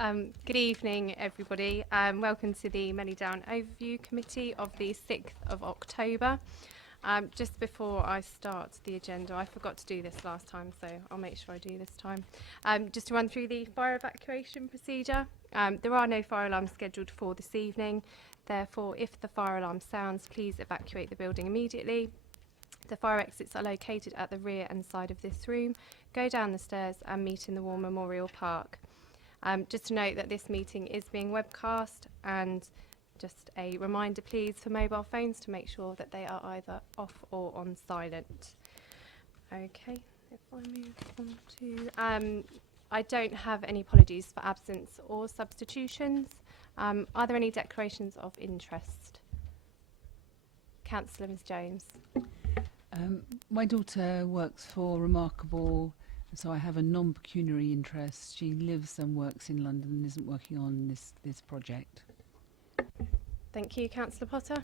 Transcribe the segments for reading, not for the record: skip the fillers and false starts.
Good evening, everybody. Welcome to the Manydown Overview Committee of the 6th of October. Just before I start the agenda, I forgot to do this last time, so I'll make sure I do this time. Just to run through the fire evacuation procedure. There are no fire alarms scheduled for this evening. Therefore, if the fire alarm sounds, please evacuate the building immediately. The fire exits are located at the rear and side of this room. Go down the stairs and meet in the War Memorial Park. Just to note that this meeting is being webcast, and just a reminder please for mobile phones to make sure that they are either off or on silent. Okay, if I move on to, I don't have any apologies for absence or substitutions. Are there any declarations of interest? Councillor Ms Jones. My daughter works for Remarkable, so I have a non-pecuniary interest. She lives and works in London and isn't working on this project. Thank you. Councillor Potter.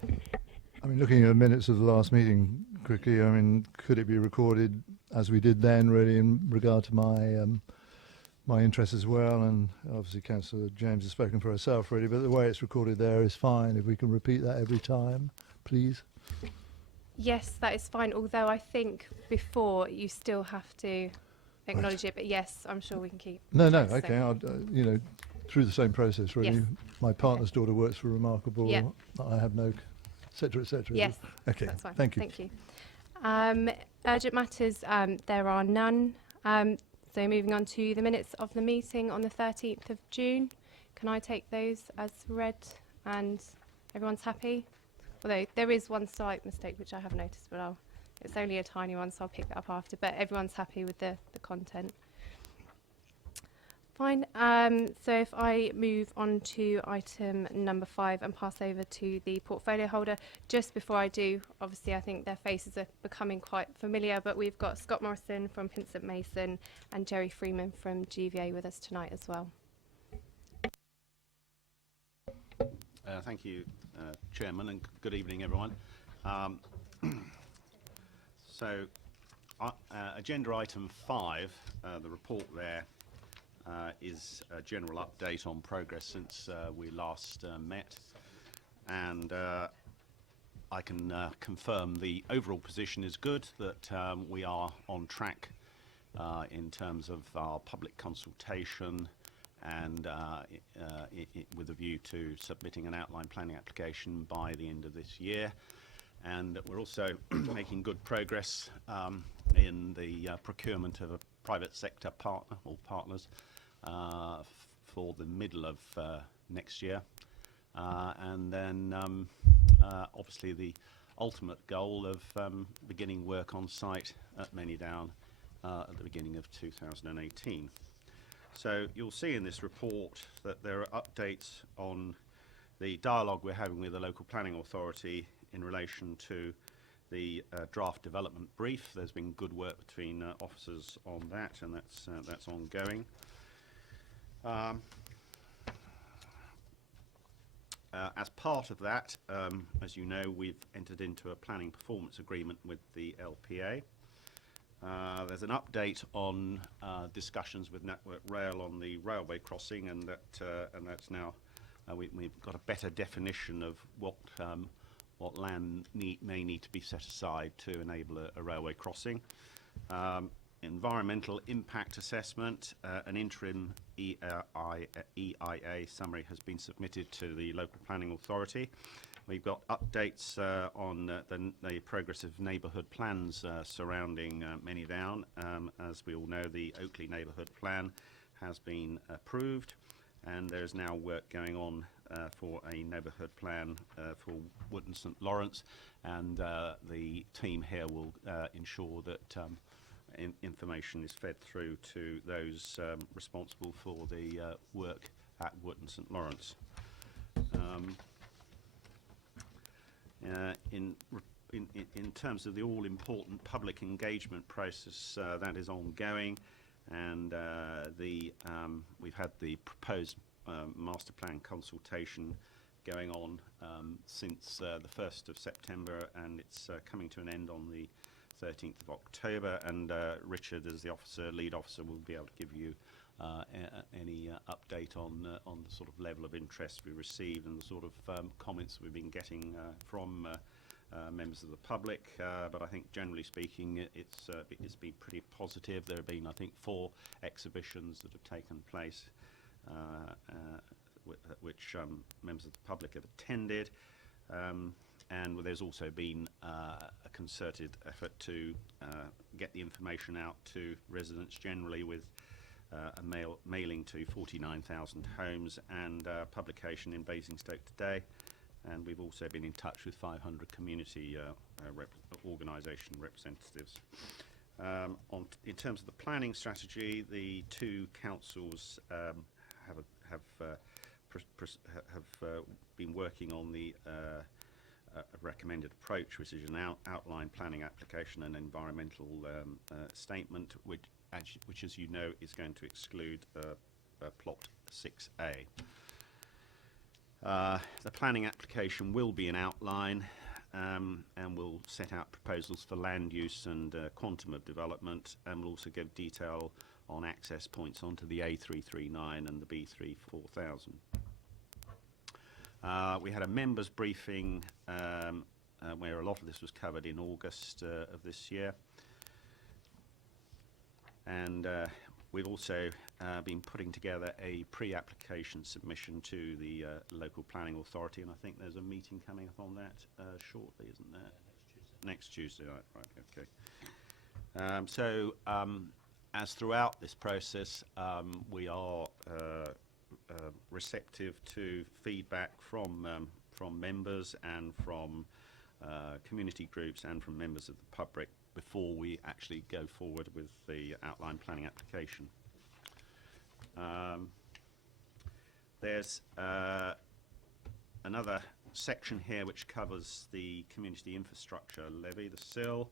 I mean, looking at the minutes of the last meeting quickly, I mean, could it be recorded as we did then, really, in regard to my interest as well? And obviously Councillor James has spoken for herself, really, but the way it's recorded there is fine. If we can repeat that every time, please. Yes, that is fine, although I think before you still have to acknowledge it, but yes, I'm sure we can keep. No, practicing. okay, I'll, you know, through the same process, really. Yes. My partner's daughter works for Remarkable. Yeah. I have no, et cetera, et cetera. Yes, Okay, that's fine. thank you. Thank you. Urgent matters, there are none. So moving on to the minutes of the meeting on the 13th of June. Can I take those as read and everyone's happy? Although there is one slight mistake which I have noticed, but it's only a tiny one, so I'll pick that up after. But everyone's happy with the content. Fine. So if I move on to item number 5 and pass over to the portfolio holder. Just before I do, obviously I think their faces are becoming quite familiar, but we've got Scott Morrison from Pinsent Mason and Jerry Freeman from GVA with us tonight as well. Thank you, Chairman, and good evening, everyone. So, agenda item 5, the report there is a general update on progress since we last met, and I can confirm the overall position is good, that we are on track in terms of our public consultation, and with a view to submitting an outline planning application by the end of this year. And we're also making good progress in the procurement of a private sector partner or partners for the middle of next year. And then obviously the ultimate goal of beginning work on site at Manydown at the beginning of 2018. So you'll see in this report that there are updates on the dialogue we're having with the local planning authority in relation to the draft development brief. There's been good work between officers on that, and that's ongoing. As part of that, as you know, we've entered into a planning performance agreement with the LPA. There's an update on discussions with Network Rail on the railway crossing, and that's now we've got a better definition of what land may need to be set aside to enable a railway crossing. Environmental impact assessment, an interim EIA summary has been submitted to the local planning authority. We've got updates on the progress of neighbourhood plans surrounding Manydown. As we all know, the Oakley neighbourhood plan has been approved, and there's now work going on for a neighbourhood plan for Wootton St Lawrence, and the team here will ensure that information is fed through to those responsible for the work at Wootton St Lawrence. In terms of the all-important public engagement process, that is ongoing, and we've had the proposed master plan consultation going on since the 1st of September, and it's coming to an end on the 13th of October, and Richard, as the lead officer, will be able to give you any update on the sort of level of interest we received and the sort of comments we've been getting from members of the public. But I think generally speaking, it's been pretty positive. There have been, I think, 4 exhibitions that have taken place, which members of the public have attended. And there's also been a concerted effort to get the information out to residents generally, with a mailing to 49,000 homes and publication in Basingstoke Today. And we've also been in touch with 500 community organisation representatives. In terms of the planning strategy, the 2 councils have been working on the recommended approach, which is an outline planning application and environmental statement, which, as you know, is going to exclude plot 6A. The planning application will be an outline and will set out proposals for land use and quantum of development, and will also give detail on access points onto the A339 and the B34000. We had a members' briefing where a lot of this was covered in August of this year. And we've also been putting together a pre-application submission to the local planning authority, and I think there's a meeting coming up on that shortly, isn't there? Next Tuesday, right, okay. As throughout this process, we are receptive to feedback from members and from community groups and from members of the public before we actually go forward with the outline planning application. There's another section here which covers the community infrastructure levy, the SIL.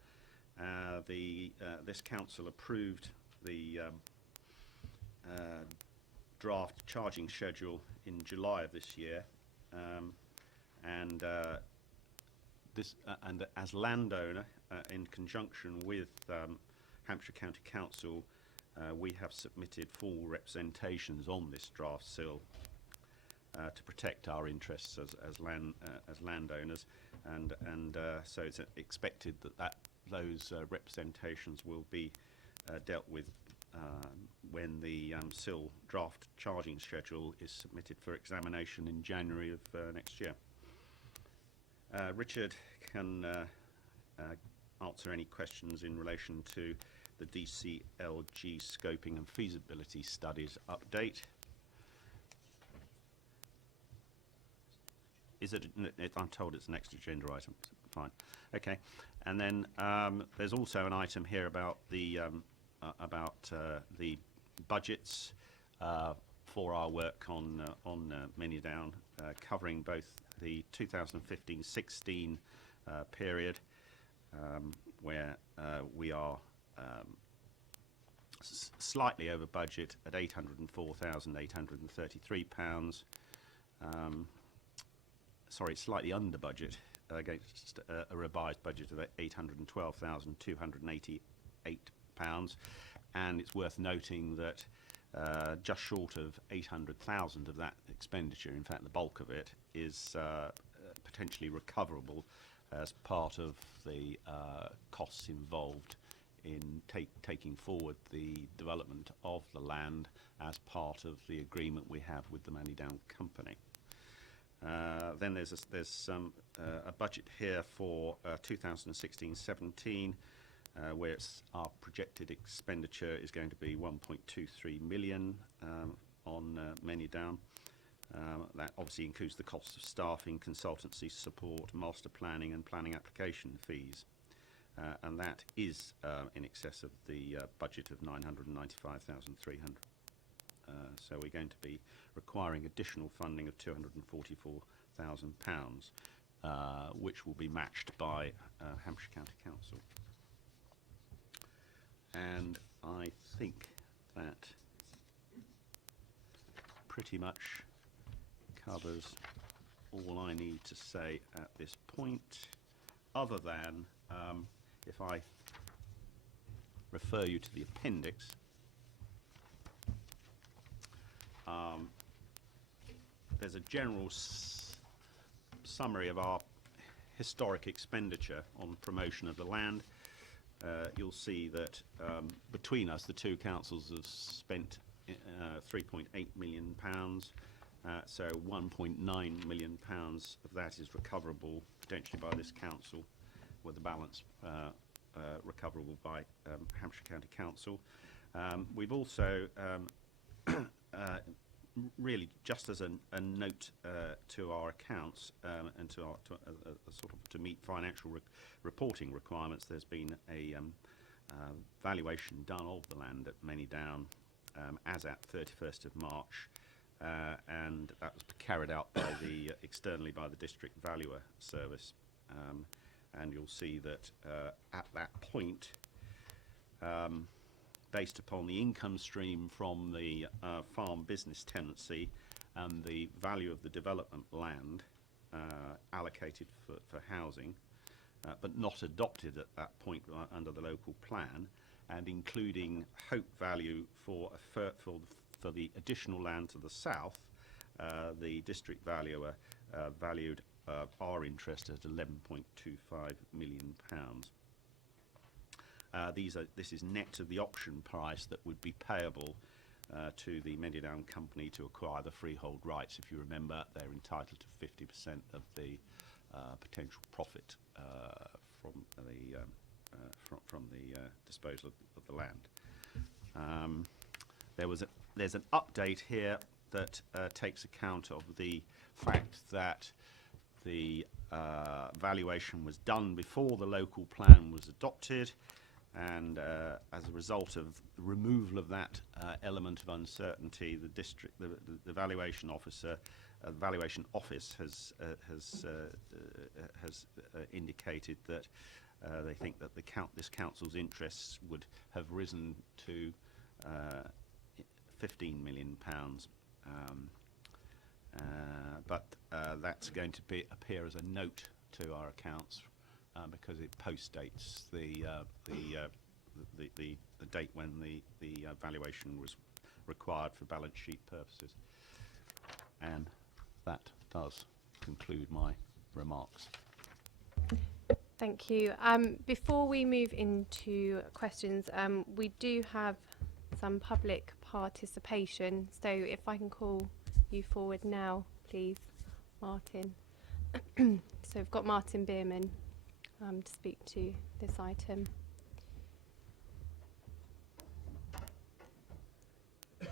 This council approved the draft charging schedule in July of this year, and as landowner, in conjunction with Hampshire County Council, we have submitted full representations on this draft SIL to protect our interests as landowners, and so it's expected that those representations will be dealt with when the SIL draft charging schedule is submitted for examination in January of next year. Richard can answer any questions in relation to the DCLG scoping and feasibility studies update. I'm told it's the next agenda item. Fine. Okay. And then there's also an item here about the budgets for our work on Manydown, covering both the 2015-16 period, where we are slightly over budget at £804,833. Sorry, slightly under budget against a revised budget of £812,288. And it's worth noting that just short of 800,000 of that expenditure, in fact the bulk of it, is potentially recoverable as part of the costs involved in taking forward the development of the land as part of the agreement we have with the Manydown company. Then there's a budget here for 2016-17, where our projected expenditure is going to be 1.23 million on Manydown. That obviously includes the costs of staffing, consultancy support, master planning and planning application fees. And that is in excess of the budget of 995,300. So we're going to be requiring additional funding of £244,000, which will be matched by Hampshire County Council. And I think that pretty much covers all I need to say at this point, other than if I refer you to the appendix, there's a general summary of our historic expenditure on promotion of the land. You'll see that between us, the two councils have spent £3.8 million. So £1.9 million of that is recoverable potentially by this council, with the balance recoverable by Hampshire County Council. We've also really, just as a note to our accounts and to sort of to meet financial reporting requirements, there's been a valuation done of the land at Manydown as at 31st of March, and that was carried out by externally by the District Valuer Service, and you'll see that at that point, based upon the income stream from the farm business tenancy and the value of the development land allocated for housing, but not adopted at that point under the local plan, and including hope value for the additional land to the south, the district valuer valued our interest at £11.25 million. This is net of the option price that would be payable to the Manydown company to acquire the freehold rights. If you remember, they're entitled to 50% of the potential profit from the disposal of the land. There's an update here that takes account of the fact that the valuation was done before the local plan was adopted, and as a result of the removal of that element of uncertainty, the valuation officer, valuation office has indicated that they think that this council's interests would have risen to £15 million, but that's going to appear as a note to our accounts because it postdates the date when the valuation was required for balance sheet purposes. And that does conclude my remarks. Thank you. Before we move into questions, we do have some public participation. So if I can call you forward now, please, Martin. So we've got Martin Bierman to speak to this item. Right.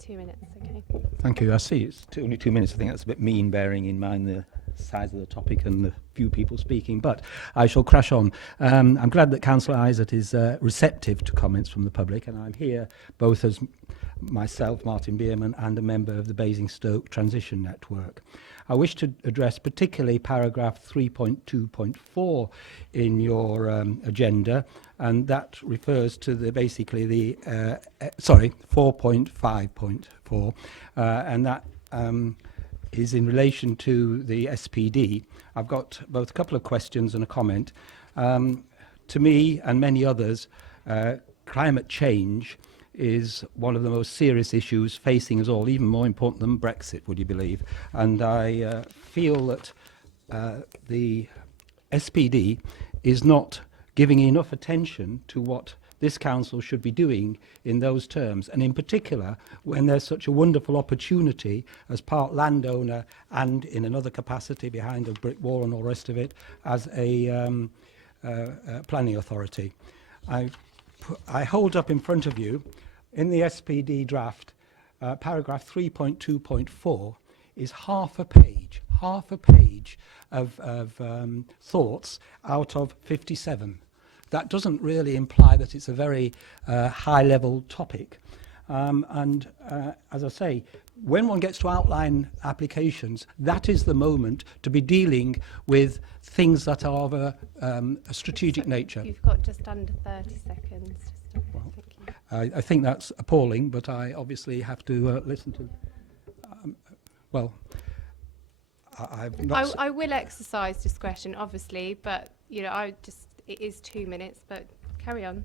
2 minutes, okay. Thank you. I see it's only 2 minutes. I think that's a bit mean, bearing in mind the size of the topic and the few people speaking, but I shall crash on. I'm glad that Councillor Isaac is receptive to comments from the public, and I'm here both as myself, Martin Bierman, and a member of the Basingstoke Transition Network. I wish to address particularly paragraph 3.2.4 in your agenda, and that refers to basically the 4.5.4, and that is in relation to the SPD. I've got both a couple of questions and a comment. To me and many others, climate change is one of the most serious issues facing us all, even more important than Brexit, would you believe? And I feel that the SPD is not giving enough attention to what this council should be doing in those terms, and in particular when there's such a wonderful opportunity as part landowner and in another capacity behind a brick wall and all the rest of it as a planning authority. I hold up in front of you in the SPD draft, paragraph 3.2.4 is half a page of thoughts out of 57. That doesn't really imply that it's a very high-level topic. And as I say, when one gets to outline applications, that is the moment to be dealing with things that are of a strategic nature. You've got just under 30 seconds. Well, Thank you. I think that's appalling, but I obviously have to listen to... I've not... I will exercise discretion, obviously, but, you know, it is 2 minutes, but Carry on.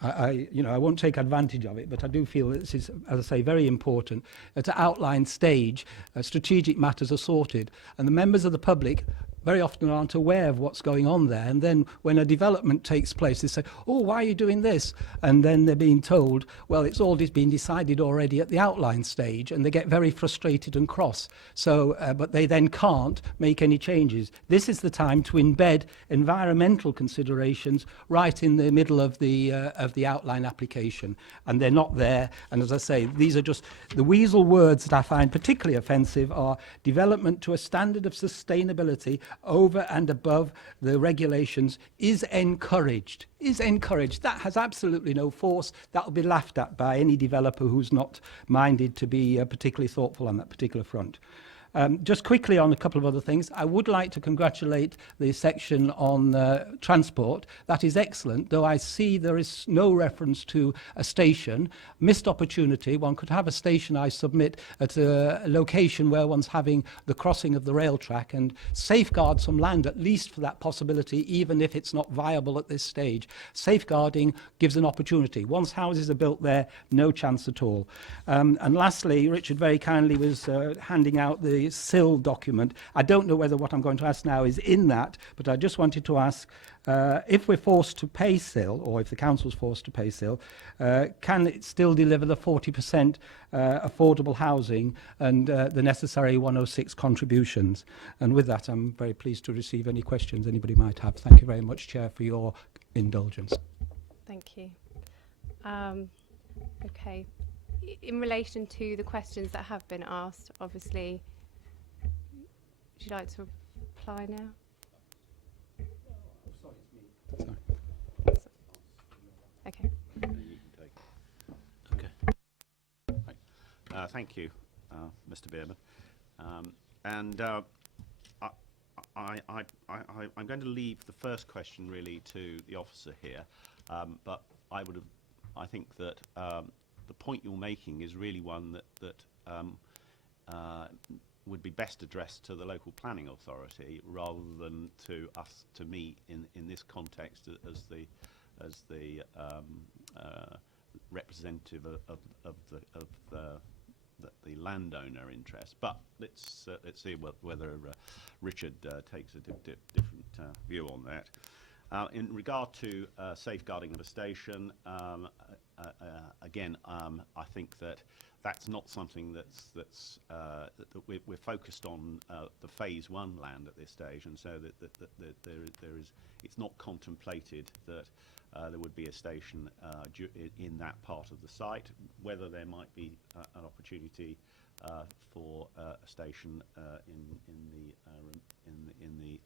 I won't take advantage of it, but I do feel that this is, as I say, very important. At an outline stage, strategic matters are sorted, and the members of the public very often aren't aware of what's going on there. And then when a development takes place, they say, oh, why are you doing this? And then they're being told, well, it's all been decided already at the outline stage, and they get very frustrated and cross. So, but they then can't make any changes. This is the time to embed environmental considerations right in the middle of the outline application. And they're not there. And as I say, these are just the weasel words that I find particularly offensive are development to a standard of sustainability over and above the regulations is encouraged. That has absolutely no force. That will be laughed at by any developer who's not minded to be particularly thoughtful on that particular front. Just quickly on a couple of other things, I would like to congratulate the section on transport. That is excellent, though I see there is no reference to a station. Missed opportunity. One could have a station, I submit, at a location where one's having the crossing of the rail track and safeguard some land, at least for that possibility, even if it's not viable at this stage. Safeguarding gives an opportunity. Once houses are built there, no chance at all. And lastly, Richard very kindly was handing out the SIL document. I don't know whether what I'm going to ask now is in that, but I just wanted to ask if we're forced to pay SIL, or if the council's forced to pay SIL, can it still deliver the 40% affordable housing and the necessary 106 contributions? And with that, I'm very pleased to receive any questions anybody might have. Thank you very much, Chair, for your indulgence. Thank you. Okay. In relation to the questions that have been asked, obviously, would you like to reply now? Okay. Okay. Right. Thank you, Mr. Beerman. I'm going to leave the first question really to the officer here, but I think that the point you're making is really one that would be best addressed to the local planning authority rather than to us, to me, in this context as the representative of the landowner interest. But let's see whether Richard takes a different view on that. In regard to safeguarding of a station, again, I think that's not something that we're focused on the phase 1 land at this stage, and so it's not contemplated that there would be a station in that part of the site. Whether there might be an opportunity for a station in the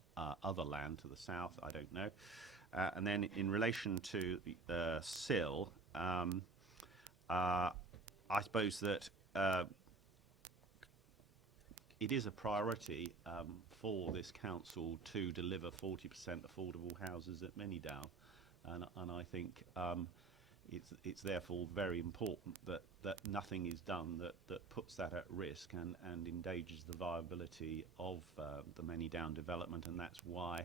other land to the south, I don't know. And then in relation to SIL, I suppose that it is a priority for this council to deliver 40% affordable houses at Manydown, and I think it's therefore very important that nothing is done that puts that at risk and endangers the viability of the Manydown development, and that's why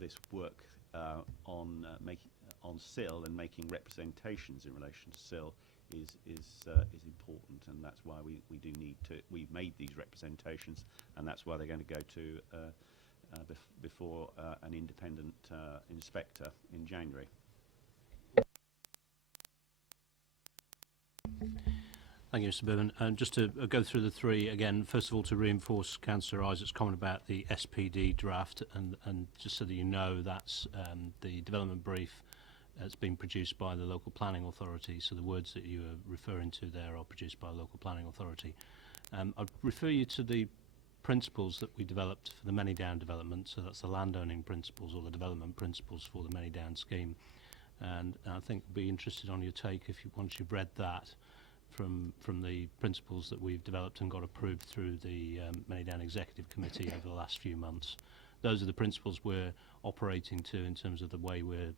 this work on SIL and making representations in relation to SIL is important, and that's why we've made these representations, and that's why they're going to go to before an independent inspector in January. Thank you, Mr. Beerman. And just to go through the three again, first of all, to reinforce Councillor Isaac's comment about the SPD draft, and just so that you know, that's the development brief that's been produced by the local planning authority. So the words that you are referring to there are produced by a local planning authority. I'd refer you to the principles that we developed for the Manydown development. So that's the landowning principles or the development principles for the Manydown scheme. And I think we'll be interested on your take once you've read that from the principles that we've developed and got approved through the Manydown Executive Committee over the last few months. Those are the principles we're operating to in terms of the way we're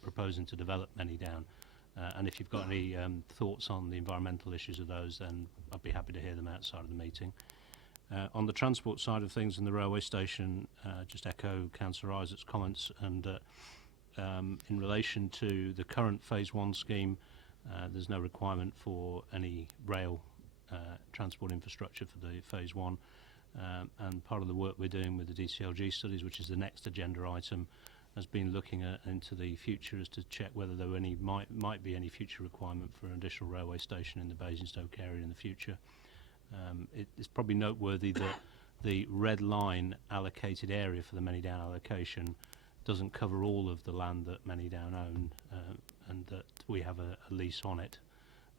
proposing to develop Manydown. And if you've got any thoughts on the environmental issues of those, then I'd be happy to hear them outside of the meeting. On the transport side of things and the railway station, just echo Councillor Isaac's comments, and in relation to the current Phase 1 scheme, there's no requirement for any rail transport infrastructure for the Phase 1. And part of the work we're doing with the DCLG studies, which is the next agenda item, has been looking into the future as to check whether there might be any future requirement for an additional railway station in the Basingstoke area in the future. It's probably noteworthy that the red line allocated area for the Manydown allocation doesn't cover all of the land that Manydown own, and that we have a lease on it.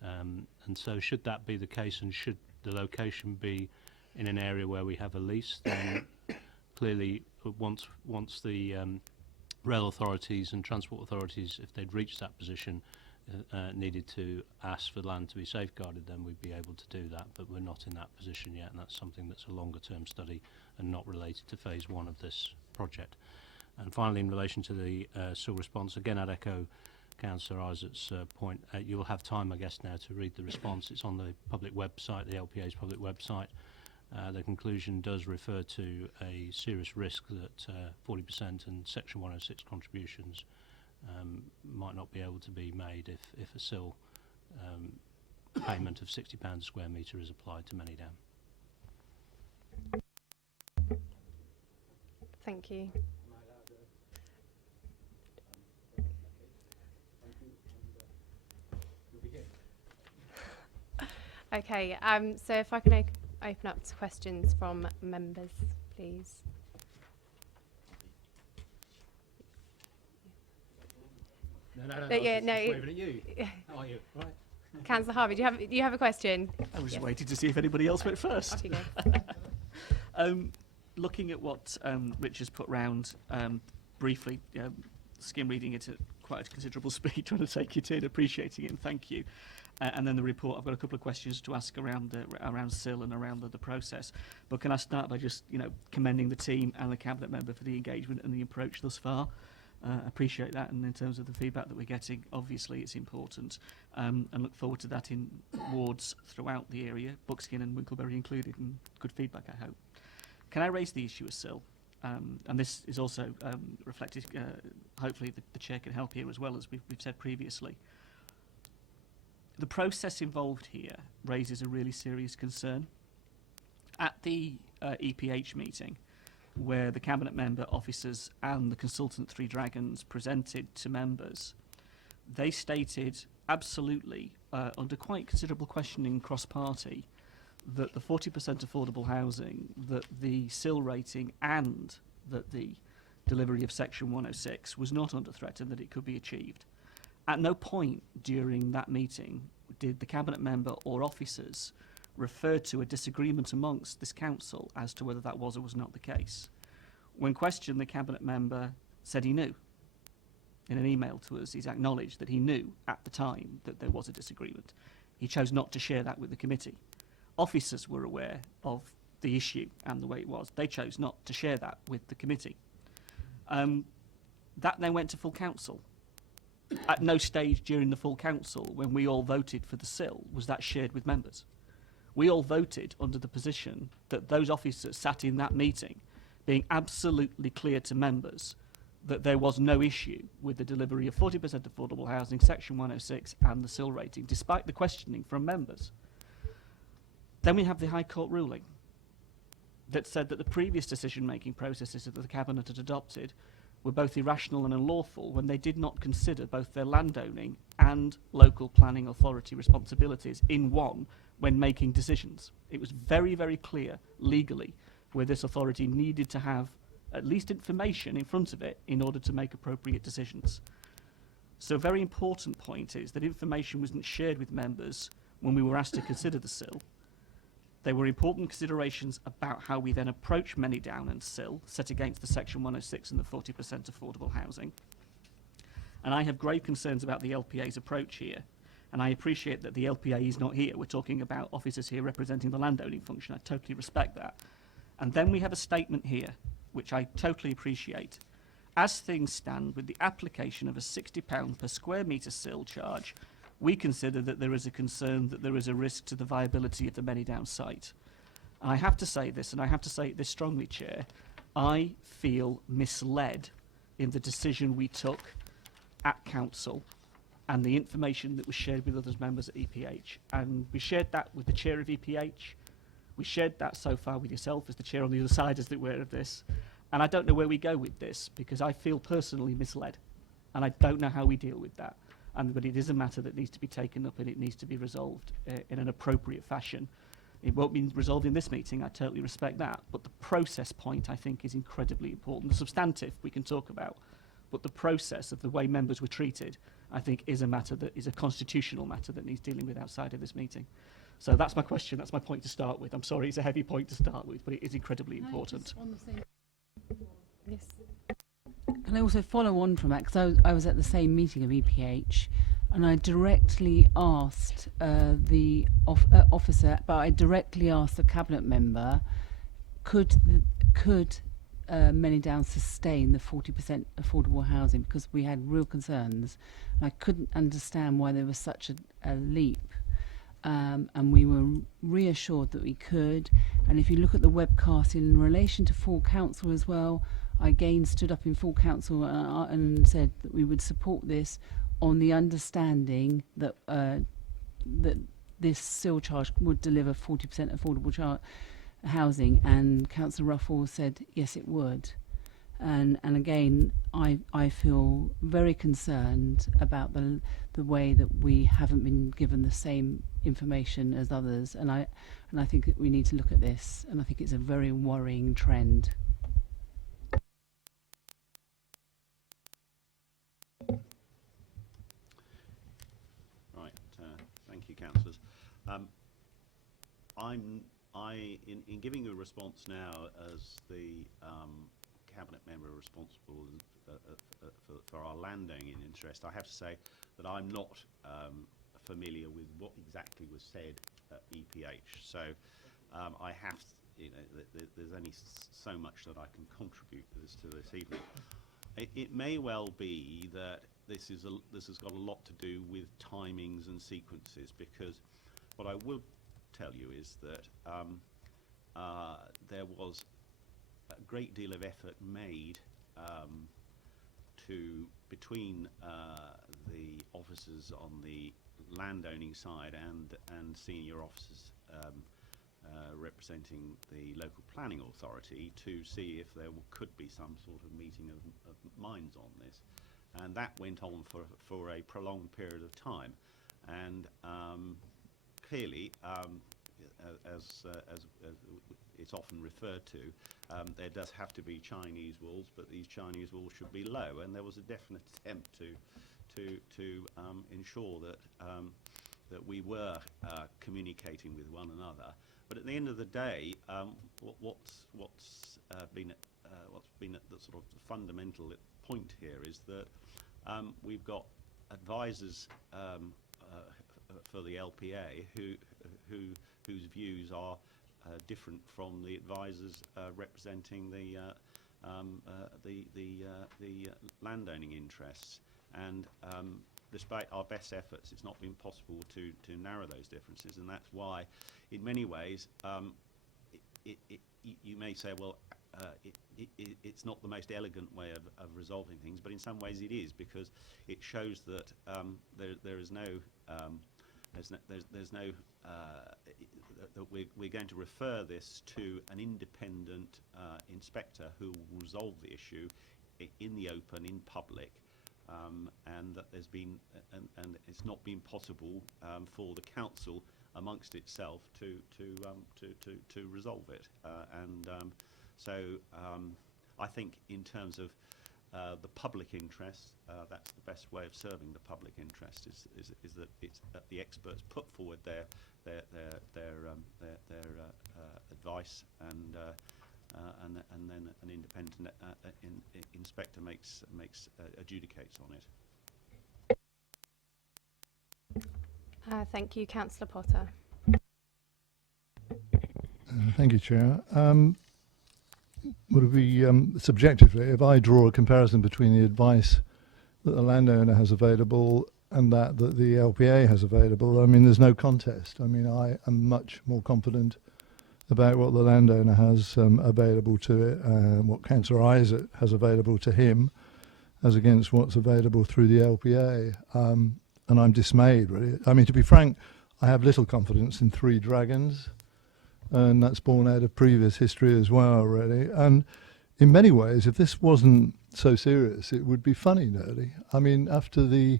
And so should that be the case, and should the location be in an area where we have a lease, then clearly once the rail authorities and transport authorities, if they'd reached that position, needed to ask for land to be safeguarded, then we'd be able to do that, but we're not in that position yet, and that's something that's a longer term study and not related to Phase 1 of this project. And finally, in relation to the SIL response, again I'd echo Councillor Isaac's point. You'll have time, I guess, now to read the response. It's on the public website, the LPA's public website. The conclusion does refer to a serious risk that 40% and Section 106 contributions might not be able to be made if a SIL payment of £60 a square metre is applied to Manydown. Thank you. Okay, so if I can open up to questions from members, please. No, yeah, no. waving at you. How are you? Right. Councillor Harvey, do you have a question? I was Yes. waiting to see if anybody else went first. Off you go. Looking at what Rich has put round briefly, skim reading it at quite a considerable speed, trying to take it in, appreciating it, and thank you. And then the report, I've got a couple of questions to ask around SIL and around the process. But can I start by just commending the team and the cabinet member for the engagement and the approach thus far? Appreciate that, and in terms of the feedback that we're getting, obviously it's important, and look forward to that in wards throughout the area, Buckskin and Winklebury included, and good feedback, I hope. Can I raise the issue of SIL? And this is also reflected, hopefully the Chair can help here as well, as we've said previously. The process involved here raises a really serious concern. At the EPH meeting, where the Cabinet member, officers and the consultant Three Dragons presented to members, they stated absolutely, under quite considerable questioning cross-party, that the 40% affordable housing, that the SIL rating and that the delivery of Section 106 was not under threat and that it could be achieved. At no point during that meeting did the Cabinet member or officers refer to a disagreement amongst this council as to whether that was or was not the case. When questioned, the Cabinet member said he knew. In an email to us, he's acknowledged that he knew at the time that there was a disagreement. He chose not to share that with the committee. Officers were aware of the issue and the way it was. They chose not to share that with the committee. That then went to full council. At no stage during the full council, when we all voted for the SIL, was that shared with members. We all voted under the position that those officers sat in that meeting being absolutely clear to members that there was no issue with the delivery of 40% affordable housing, Section 106 and the SIL rating, despite the questioning from members. Then we have the High Court ruling that said that the previous decision-making processes that the Cabinet had adopted were both irrational and unlawful when they did not consider both their landowning and local planning authority responsibilities in one when making decisions. It was very, very clear legally where this authority needed to have at least information in front of it in order to make appropriate decisions. So a very important point is that information wasn't shared with members when we were asked to consider the SIL. There were important considerations about how we then approach Manydown and SIL, set against the Section 106 and the 40% affordable housing. And I have grave concerns about the LPA's approach here. And I appreciate that the LPA is not here. We're talking about officers here representing the landowning function. I totally respect that. And then we have a statement here, which I totally appreciate. As things stand, with the application of a £60 per square metre SIL charge, we consider that there is a concern that there is a risk to the viability of the Manydown site. And I have to say this, and I have to say this strongly, Chair, I feel misled in the decision we took at council and the information that was shared with other members at EPH. And we shared that with the chair of EPH. We shared that so far with yourself as the chair on the other side, as it were, of this. And I don't know where we go with this, because I feel personally misled. And I don't know how we deal with that. But it is a matter that needs to be taken up and it needs to be resolved in an appropriate fashion. It won't be resolved in this meeting, I totally respect that. But the process point, I think, is incredibly important. The substantive we can talk about, but the process of the way members were treated, I think, is a matter that is a constitutional matter that needs dealing with outside of this meeting. So that's my question, that's my point to start with. I'm sorry, it's a heavy point to start with, but it is incredibly important. Yes. Can I also follow on from that? Because I was at the same meeting of EPH, and I directly asked the officer, but I directly asked the cabinet member, could Manydown sustain the 40% affordable housing? Because we had real concerns. And I couldn't understand why there was such a leap. And we were reassured that we could. And if you look at the webcast in relation to full council as well, I again stood up in full council and said that we would support this on the understanding that that this seal charge would deliver 40% affordable housing, and Councillor Ruffles said yes, it would. And again, I feel very concerned about the way that we haven't been given the same information as others, and I think that we need to look at this, and I think it's a very worrying trend. Right, thank you, councillors. In giving you a response now as the cabinet member responsible for our landowning interest, I have to say that I'm not familiar with what exactly was said at EPH. So I have, there's only so much that I can contribute to this evening. It may well be that this has got a lot to do with timings and sequences, because what I will tell you is that there was a great deal of effort made between the officers on the landowning side and senior officers representing the local planning authority to see if there could be some sort of meeting of minds on this, and that went on for a prolonged period of time. And clearly, as it's often referred to, there does have to be Chinese walls, but these Chinese walls should be low, and there was a definite attempt to ensure that we were communicating with one another. But at the end of the day, what's been at the sort of fundamental point here is that we've got advisors for the LPA whose views are different from the advisors representing the landowning interests, and despite our best efforts, it's not been possible to narrow those differences, and that's why, in many ways, you may say, well, it's not the most elegant way of resolving things, but in some ways it is, because it shows that there's no that we're going to refer this to an independent inspector who will resolve the issue in the open, in public, and that there's been and it's not been possible for the council amongst itself to resolve it, so I think in terms of the public interest, that's the best way of serving the public interest is that it's that the experts put forward their advice, and then an independent inspector adjudicates on it. Thank you, Councillor Potter. Thank you, Chair. Would it be subjectively, if I draw a comparison between the advice that the landowner has available and that the LPA has available, I mean, there's no contest. I mean, I am much more confident about what the landowner has available to it, what Councillor Isaac has available to him, as against what's available through the LPA. And I'm dismayed, really. I mean, to be frank, I have little confidence in Three Dragons, and that's born out of previous history as well, really. And in many ways, if this wasn't so serious, it would be funny, nearly. I mean, after the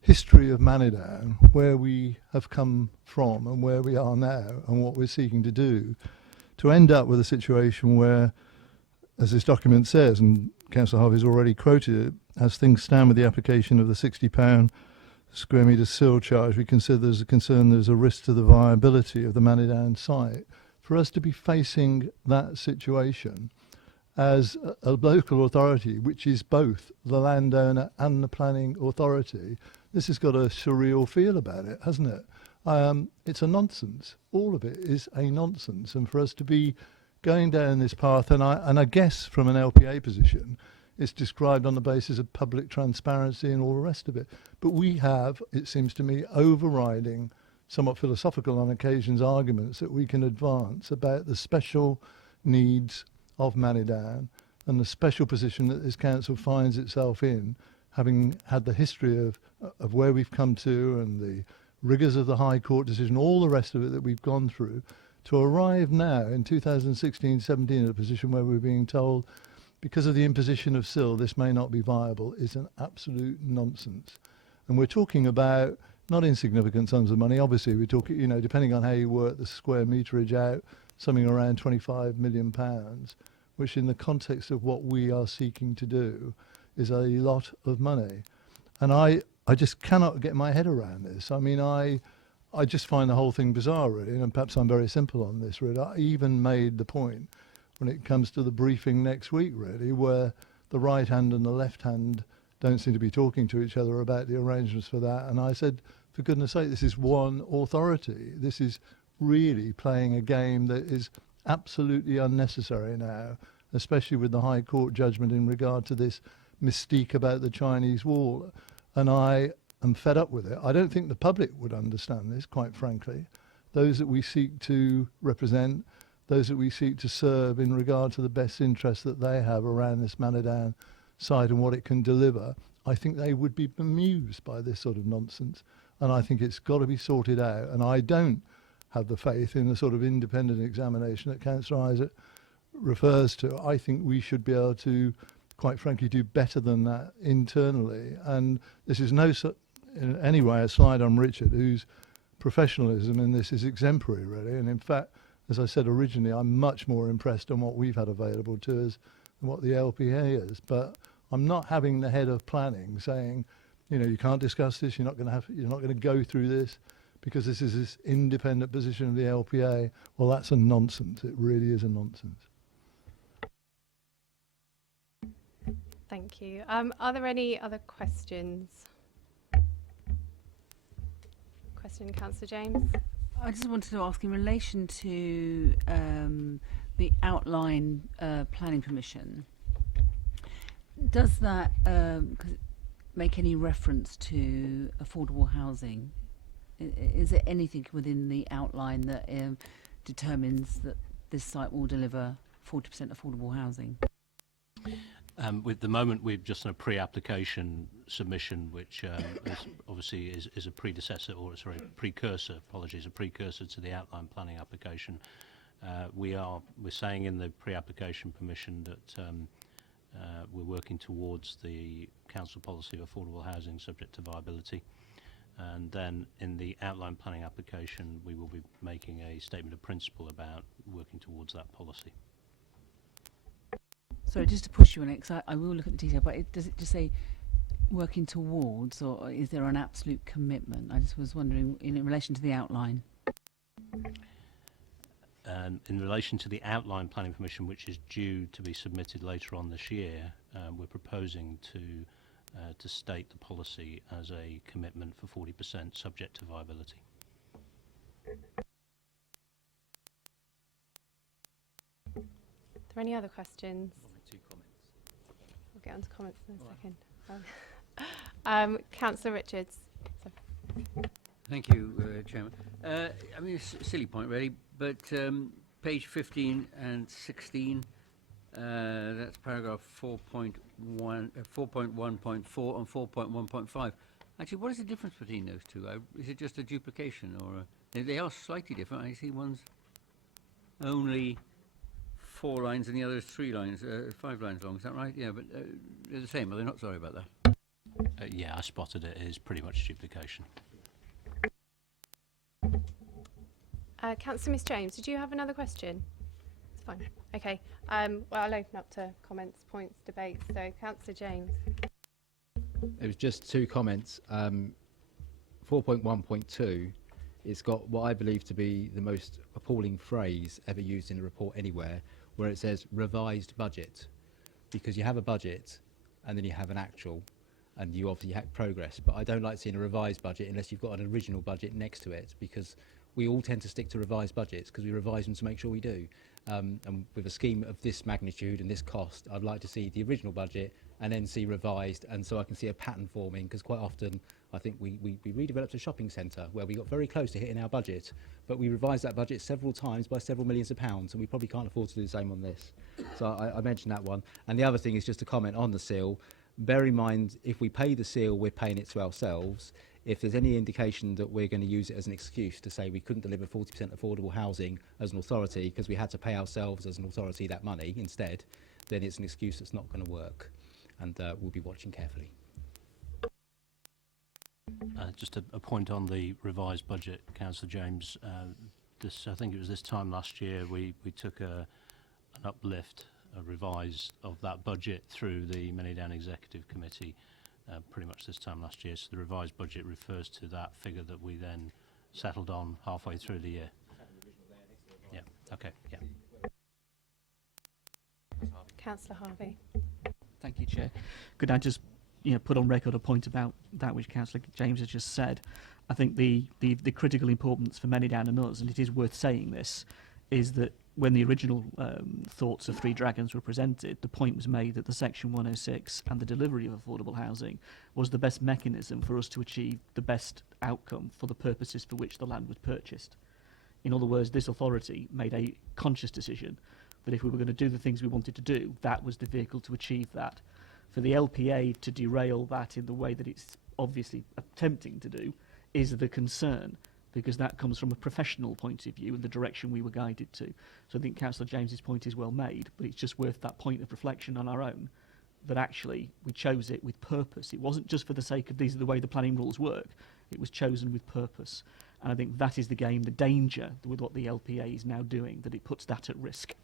history of Manydown, where we have come from and where we are now and what we're seeking to do, to end up with a situation where, as this document says, and Councillor Harvey's already quoted it, as things stand with the application of the £60 square metre sill charge, we consider there's a concern there's a risk to the viability of the Manydown site. For us to be facing that situation as a local authority, which is both the landowner and the planning authority, this has got a surreal feel about it, hasn't it? It's a nonsense. All of it is a nonsense. And for us to be going down this path, and I guess from an LPA position, it's described on the basis of public transparency and all the rest of it. But we have, it seems to me, overriding, somewhat philosophical on occasions, arguments that we can advance about the special needs of Manydown and the special position that this council finds itself in, having had the history of where we've come to and the rigours of the High Court decision, all the rest of it that we've gone through, to arrive now in 2016-17 in a position where we're being told, because of the imposition of SIL, this may not be viable, is an absolute nonsense. And we're talking about not insignificant sums of money. Obviously, we're talking, you know, depending on how you work the square meterage out, something around £25 million, which in the context of what we are seeking to do is a lot of money. And I just cannot get my head around this. I mean, I just find the whole thing bizarre, really, and perhaps I'm very simple on this, really. I even made the point when it comes to the briefing next week, really, where the right hand and the left hand don't seem to be talking to each other about the arrangements for that. And I said, for goodness sake, this is one authority. This is really playing a game that is absolutely unnecessary now, especially with the High Court judgment in regard to this mystique about the Chinese wall. And I am fed up with it. I don't think the public would understand this, quite frankly. Those that we seek to represent, those that we seek to serve in regard to the best interests that they have around this Manydown site and what it can deliver, I think they would be bemused by this sort of nonsense. And I think it's got to be sorted out. And I don't have the faith in the sort of independent examination that Councillor Isaac refers to. I think we should be able to, quite frankly, do better than that internally. And this is in any way a slide on Richard, whose professionalism in this is exemplary, really. And in fact, as I said originally, I'm much more impressed on what we've had available to us than what the LPA is. But I'm not having the head of planning saying, you know, you can't discuss this, you're not going to go through this because this is this independent position of the LPA. Well, that's a nonsense. It really is a nonsense. Thank you. Are there any other questions? Question, Councillor James. I just wanted to ask in relation to the outline planning permission. Does that make any reference to affordable housing? Is there anything within the outline that determines that this site will deliver 40% affordable housing? With the moment, we've just done a pre-application submission, which obviously is a predecessor, or sorry, precursor. Apologies, a precursor to the outline planning application. We're saying in the pre-application permission that we're working towards the council policy of affordable housing subject to viability, and then in the outline planning application, we will be making a statement of principle about working towards that policy. So just to push you on it, because I will look at the detail, but does it just say working towards, or is there an absolute commitment? I just was wondering in relation to the outline. In relation to the outline planning permission, which is due to be submitted later on this year, we're proposing to state the policy as a commitment for 40% subject to viability. Are there any other questions? Two comments. We'll get on to comments in a second. Councillor Richards. Thank you, Chairman. I mean, it's a silly point, really, but page 15 and 16 That's paragraph 4.1, 4.1.4 and 4.1.5. Actually, what is the difference between those two? Is it just a duplication, or they are slightly different? I see one's only 4 lines and the other is 3 lines, 5 lines long. Is that right? Yeah, but they're the same, are they not? Sorry about that. Yeah, I spotted it. It is pretty much duplication. Councillor Miss James, did you have another question? It's fine. Okay. Well, I'll open up to comments, points, debates. So, Councillor James. It was just 2 comments. 4.1.2, it's got what I believe to be the most appalling phrase ever used in a report anywhere, where it says revised budget, because you have a budget and then you have an actual, and you obviously have progress. But I don't like seeing a revised budget unless you've got an original budget next to it, because we all tend to stick to revised budgets because we revise them to make sure we do. And with a scheme of this magnitude and this cost, I'd like to see the original budget and then see revised, and so I can see a pattern forming, because quite often I think we redeveloped a shopping centre where we got very close to hitting our budget, but we revised that budget several times by several millions of pounds, and we probably can't afford to do the same on this. So I mentioned that one. And the other thing is just to comment on the seal. Bear in mind, if we pay the seal, we're paying it to ourselves. If there's any indication that we're going to use it as an excuse to say we couldn't deliver 40% affordable housing as an authority because we had to pay ourselves as an authority that money instead, then it's an excuse that's not going to work. And we'll be watching carefully. Just a point on the revised budget, Councillor James. I think it was this time last year we took an uplift, a revise of that budget through the Manydown Executive Committee pretty much this time last year. So the revised budget refers to that figure that we then settled on halfway through the year. Yeah, okay, yeah. Councillor Harvey. Thank you, Chair. Could I just put on record a point about that which Councillor James has just said? I think the critical importance for Manydown and us, and it is worth saying this, is that when the original thoughts of Three Dragons were presented, the point was made that the Section 106 and the delivery of affordable housing was the best mechanism for us to achieve the best outcome for the purposes for which the land was purchased. In other words, this authority made a conscious decision that if we were going to do the things we wanted to do, that was the vehicle to achieve that. For the LPA to derail that in the way that it's obviously attempting to do is the concern, because that comes from a professional point of view and the direction we were guided to. So I think Councillor James's point is well made, but it's just worth that point of reflection on our own, that actually we chose it with purpose. It wasn't just for the sake of these are the way the planning rules work. It was chosen with purpose. And I think that is the game, the danger with what the LPA is now doing, that it puts that at risk.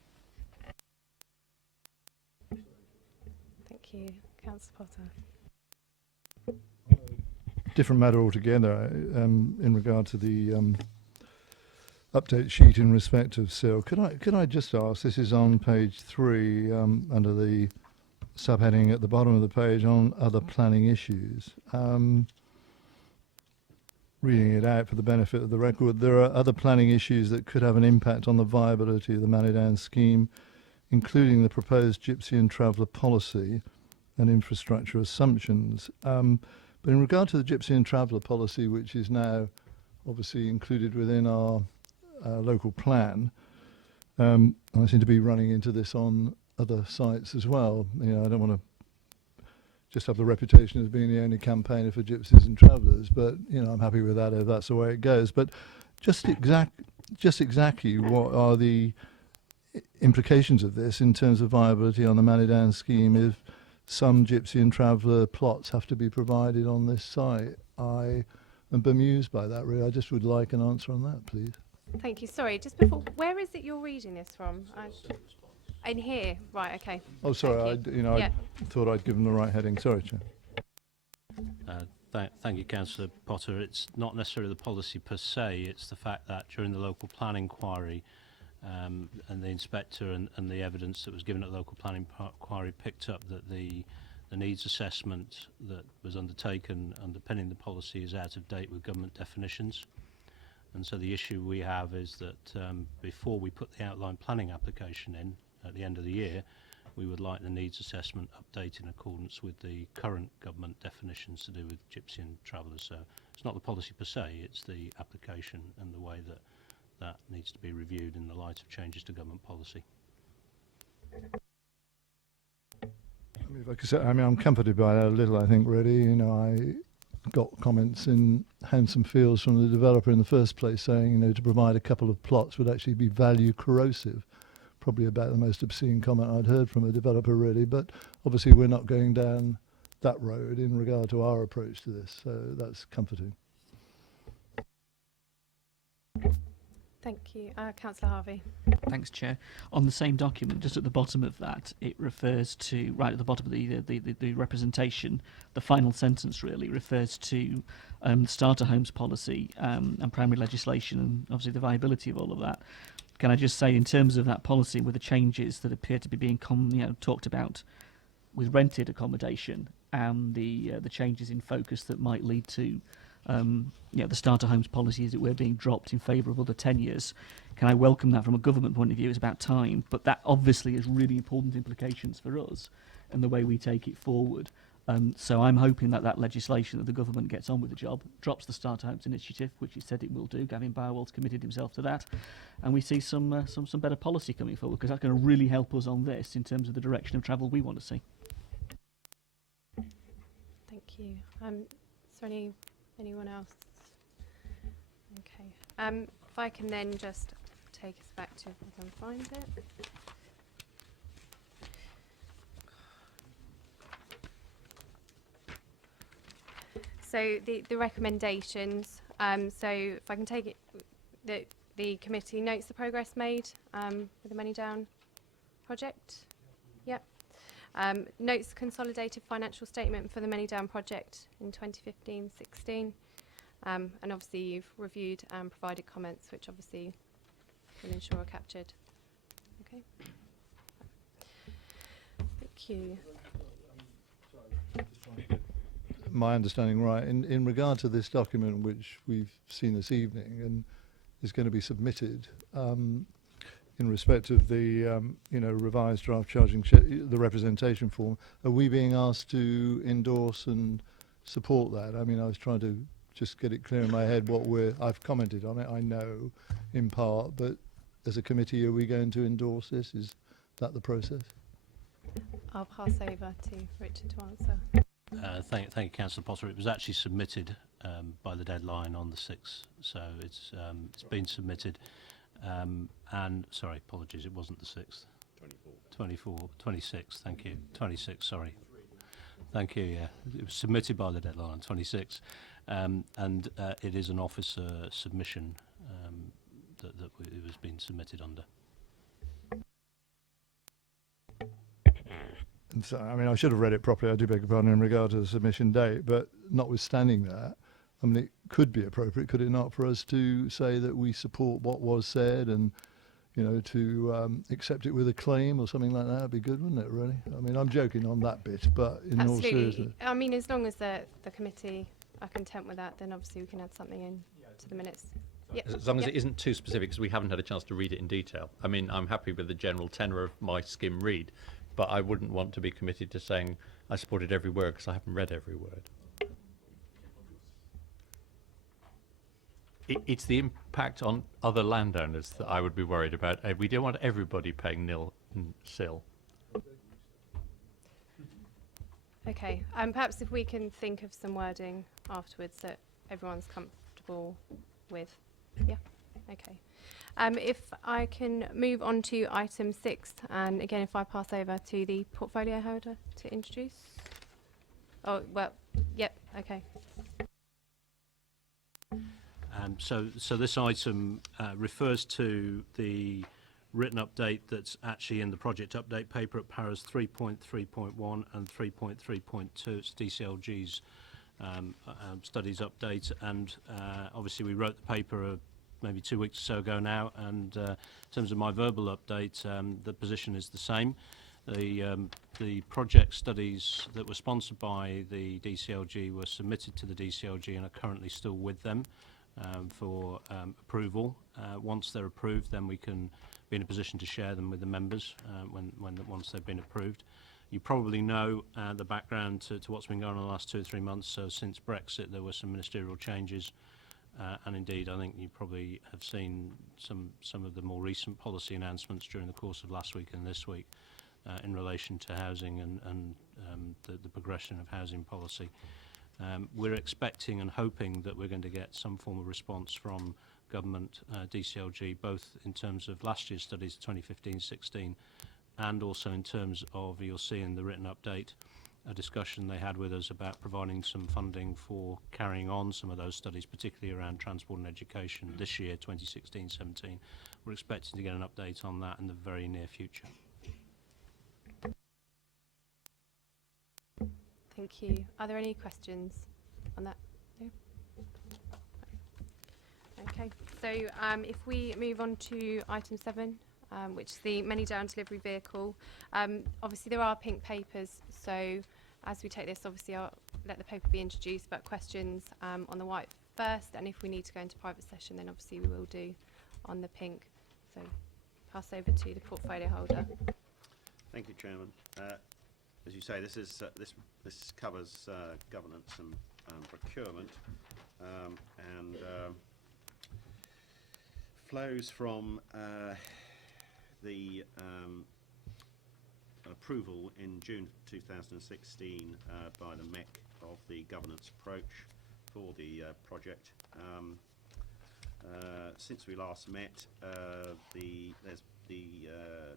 Thank you. Councillor Potter. Different matter altogether in regard to the update sheet in respect of SIL. Could I just ask, this is on page 3 under the subheading at the bottom of the page on other planning issues. Reading it out for the benefit of the record, there are other planning issues that could have an impact on the viability of the Manydown scheme, including the proposed gypsy and traveller policy and infrastructure assumptions. But in regard to the gypsy and traveller policy, which is now obviously included within our local plan, I seem to be running into this on other sites as well. I don't want to just have the reputation as being the only campaigner for gypsies and travellers, but I'm happy with that if that's the way it goes. But just exactly what are the implications of this in terms of viability on the Manydown scheme if some gypsy and traveller plots have to be provided on this site? I am bemused by that, really. I just would like an answer on that, please. Thank you. Sorry, just before, where is it you're reading this from? In here, right? Okay. Oh, sorry. Yeah. I thought I'd given the right heading. Sorry, Chair. Thank you, Councillor Potter. It's not necessarily the policy per se. It's the fact that during the local plan inquiry, and the inspector and the evidence that was given at the local planning inquiry picked up that the needs assessment that was undertaken underpinning the policy is out of date with government definitions. And so the issue we have is that before we put the outline planning application in at the end of the year, we would like the needs assessment updated in accordance with the current government definitions to do with gypsy and travellers. So it's not the policy per se, it's the application and the way that that needs to be reviewed in the light of changes to government policy. If I could say, I mean, I'm comforted by that a little, I think, really. You know, I got comments in Handsome Fields from the developer in the first place saying, you know, to provide a couple of plots would actually be value corrosive. Probably about the most obscene comment I'd heard from a developer, really. But obviously we're not going down that road in regard to our approach to this. So that's comforting. Thank you. Councillor Harvey. Thanks, Chair. On the same document, just at the bottom of that, it refers to, right at the bottom of the representation, the final sentence really refers to starter homes policy and primary legislation and obviously the viability of all of that. Can I just say, in terms of that policy, with the changes that appear to be being talked about with rented accommodation and the changes in focus that might lead to the starter homes policy, as it were, being dropped in favour of other tenures. Can I welcome that from a government point of view? It's about time, but that obviously has really important implications for us and the way we take it forward. So I'm hoping that that legislation, that the government gets on with the job, drops the starter homes initiative, which it said it will do. Gavin Barwell's committed himself to that, and we see some better policy coming forward, because that's going to really help us on this in terms of the direction of travel we want to see. Thank you. Is there anyone else? Okay. If I can then just take us back to, if I can find it. So the recommendations. So if I can take it, the committee notes the progress made with the Manydown project. Yep. Notes the consolidated financial statement for the Manydown project in 2015-16. And obviously you've reviewed and provided comments, which obviously will ensure are captured. Okay. Thank you. My understanding right, in regard to this document which we've seen this evening and is going to be submitted in respect of the revised draft charging the representation form, are we being asked to endorse and support that? I mean, I was trying to just get it clear in my head what I've commented on it, I know in part, but as a committee, are we going to endorse this? Is that the process? I'll pass over to Richard to answer. Thank you, Councillor Potter. It was actually submitted by the deadline on the 6th, so it's been submitted. And sorry, apologies, it wasn't the 6th. 26th. Thank you. 26th. Sorry. Thank you. Yeah, it was submitted by the deadline on 26th, and it is an officer submission that it was being submitted under. And so, I mean, I should have read it properly, I do beg your pardon, in regard to the submission date, but notwithstanding that, I mean, it could be appropriate, could it not, for us to say that we support what was said and, you know, to accept it with a claim or something like that? Would be good, wouldn't it, really? I mean, I'm joking on that bit, but in all seriousness. I mean, as long as the committee are content with that, then obviously we can add something in to the minutes. Yep. As long as it isn't too specific, because we haven't had a chance to read it in detail. I mean, I'm happy with the general tenor of my skim read, but I wouldn't want to be committed to saying I supported every word because I haven't read every word. It's the impact on other landowners that I would be worried about. We don't want everybody paying nil and SIL. Okay. Perhaps if we can think of some wording afterwards that everyone's comfortable with. Yeah. Okay. If I can move on to item 6, and again, if I pass over to the portfolio holder to introduce. Oh, well, yep, okay. So this item refers to the written update that's actually in the project update paper at paras 3.3.1 and 3.3.2. It's DCLG's studies update, and obviously we wrote the paper maybe 2 weeks or so ago now, and in terms of my verbal update, the position is the same. The project studies that were sponsored by the DCLG were submitted to the DCLG and are currently still with them for approval. Once they're approved, then we can be in a position to share them with the members once they've been approved. You probably know the background to what's been going on in the last 2 or 3 months. So since Brexit, there were some ministerial changes. And indeed, I think you probably have seen some of the more recent policy announcements during the course of last week and this week in relation to housing and the progression of housing policy. We're expecting and hoping that we're going to get some form of response from government, DCLG, both in terms of last year's studies, 2015-16, and also in terms of, you'll see in the written update, a discussion they had with us about providing some funding for carrying on some of those studies, particularly around transport and education this year, 2016-17. We're expecting to get an update on that in the very near future. Thank you. Are there any questions on that? No? Okay, so if we move on to item 7, which is the Manydown delivery vehicle. Obviously there are pink papers, so as we take this, obviously I'll let the paper be introduced, but questions on the white first, and if we need to go into private session, then obviously we will do on the pink. So pass over to the portfolio holder. Thank you, Chairman. As you say, this is this covers governance and procurement, and flows from the approval in June 2016 by the MEC of the governance approach for the project. Since we last met, the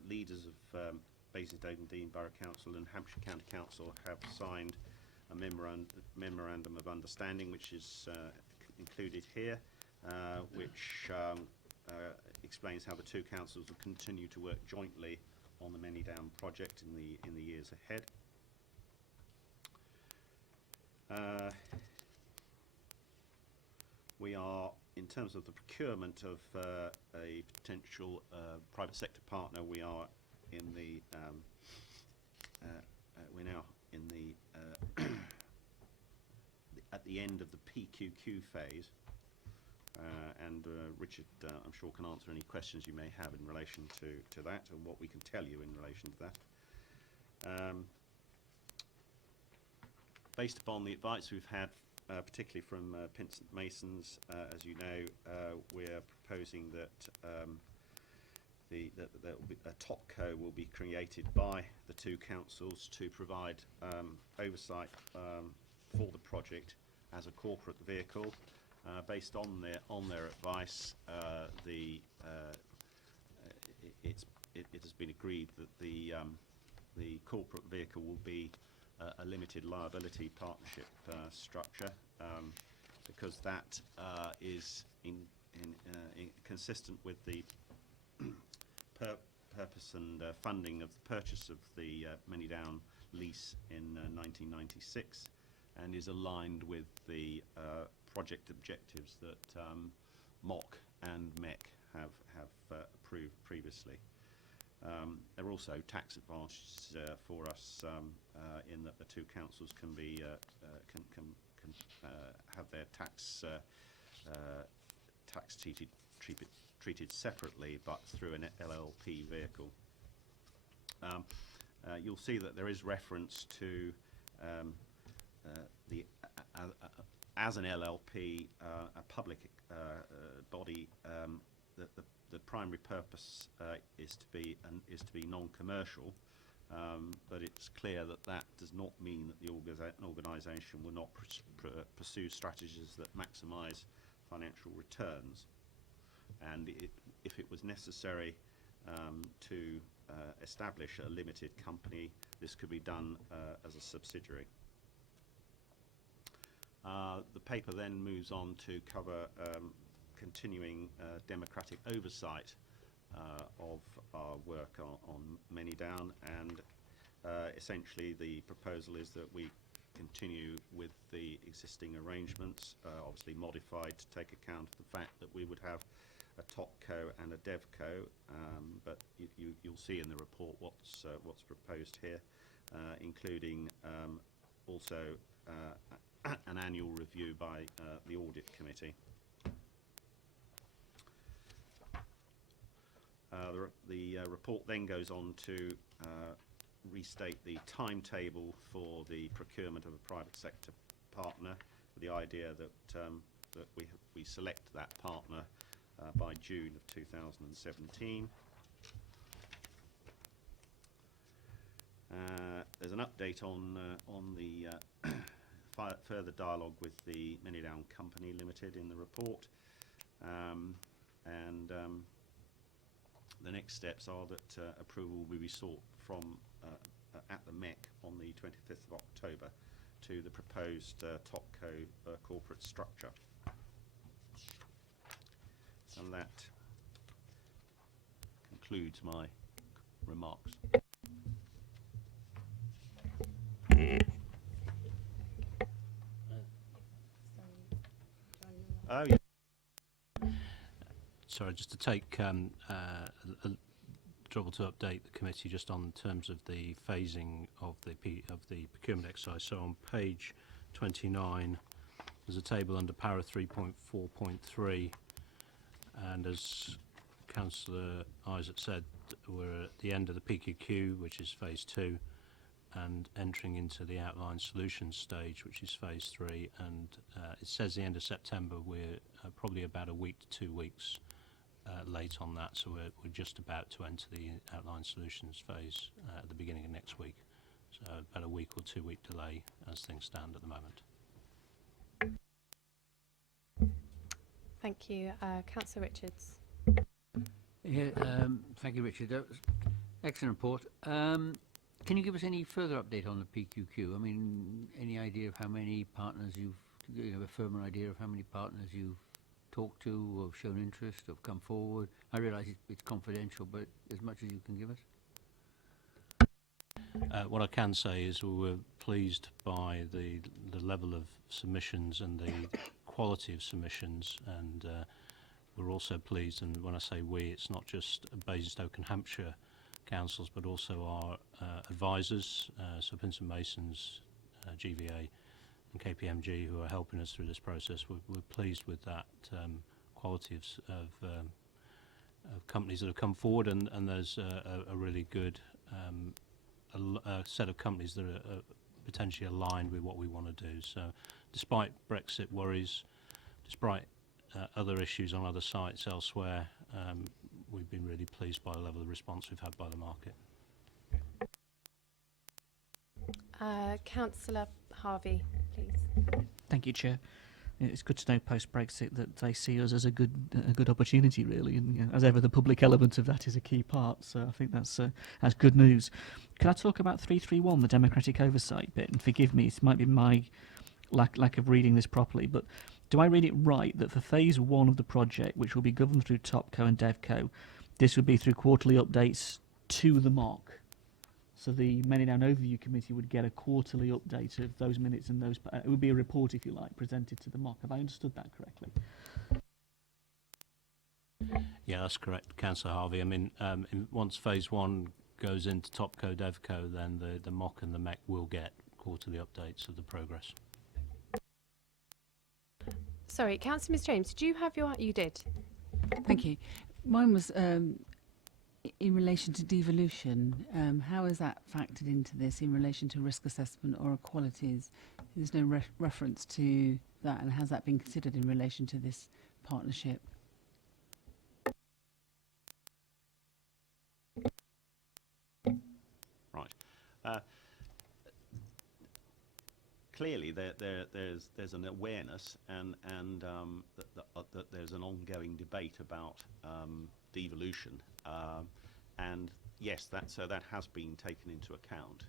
leaders of Basingstoke and Dean Borough Council and Hampshire County Council have signed a memorandum of understanding, which is included here, which explains how the two councils will continue to work jointly on the Manydown project in the years ahead. We are, in terms of the procurement of a potential private sector partner, we are in the we're now in the at the end of the PQQ phase, and Richard, I'm sure, can answer any questions you may have in relation to that and what we can tell you in relation to that. Based upon the advice we've had, particularly from Pinsent Masons, as you know, we're proposing that a top co will be created by the two councils to provide oversight for the project as a corporate vehicle. Based on their advice, it has been agreed that the corporate vehicle will be a limited liability partnership structure, because that is consistent with the purpose and funding of the purchase of the Manydown lease in 1996, and is aligned with the project objectives that MOC and MEC have approved previously. There are also tax advantages for us in that the two councils can be can have their tax treated separately, but through an LLP vehicle. You'll see that there is reference to as an LLP, a public body. The primary purpose is to be non-commercial, but it's clear that that does not mean that the organisation will not pursue strategies that maximise financial returns. And if it was necessary to establish a limited company, this could be done as a subsidiary. The paper then moves on to cover continuing democratic oversight of our work on Manydown, and essentially the proposal is that we continue with the existing arrangements, obviously modified to take account of the fact that we would have a top co and a dev co, but you'll see in the report what's proposed here, including also an annual review by the audit committee. The report then goes on to restate the timetable for the procurement of a private sector partner, with the idea that we select that partner by June of 2017. There's an update on the further dialogue with the Manydown Company Limited in the report, and the next steps are that approval will be sought from at the MEC on the 25th of October to the proposed TopCo corporate structure. And that concludes my remarks. Oh, yeah. Sorry, just to take trouble to update the committee just on terms of the phasing of the procurement exercise. So on page 29, there's a table under para 3.4.3, and as Councillor Isaac said, we're at the end of the PQQ, which is phase 2, and entering into the outline solutions stage, which is phase 3, and it says the end of September. We're probably about a week to 2 weeks late on that, so we're just about to enter the outline solutions phase at the beginning of next week. So about a week or 2 week delay as things stand at the moment. Thank you. Councillor Richards. Yeah, thank you, Richard. That was excellent report. Can you give us any further update on the PQQ? I mean, any idea of how many partners you have a firmer idea of how many partners you've talked to or have shown interest or have come forward? I realise it's confidential, but as much as you can give us. What I can say is we were pleased by the level of submissions and the quality of submissions, and we're also pleased, and when I say we, it's not just Basingstoke and Hampshire councils, but also our advisors, so Pinsent Masons, GVA and KPMG, who are helping us through this process. We're pleased with that quality of companies that have come forward, and there's a really good a set of companies that are potentially aligned with what we want to do. So despite Brexit worries, despite other issues on other sites elsewhere, we've been really pleased by the level of response we've had by the market. Councillor Harvey, please. Thank you, Chair. It's good to know post-Brexit that they see us as a good opportunity, really, and you know, as ever, the public element of that is a key part. So I think that's good news. Can I talk about 331, the democratic oversight bit? And forgive me, it might be my lack of reading this properly, but do I read it right that for phase 1 of the project, which will be governed through TopCo and DevCo, this would be through quarterly updates to the MOC? So the Manydown Overview Committee would get a quarterly update of those minutes, and those it would be a report, if you like, presented to the MOC. Have I understood that correctly? Yeah, that's correct, Councillor Harvey. I mean, once phase 1 goes into TopCo, DevCo, then the MOC and the MEC will get quarterly updates of the progress. Sorry, Councillor Ms James, did you have your... You did. Thank you. Mine was in relation to devolution. How is that factored into this in relation to risk assessment or qualities? There's no reference to that, and has that been considered in relation to this partnership? Right. Clearly, there's an awareness, and that there's an ongoing debate about devolution, and yes, that has been taken into account.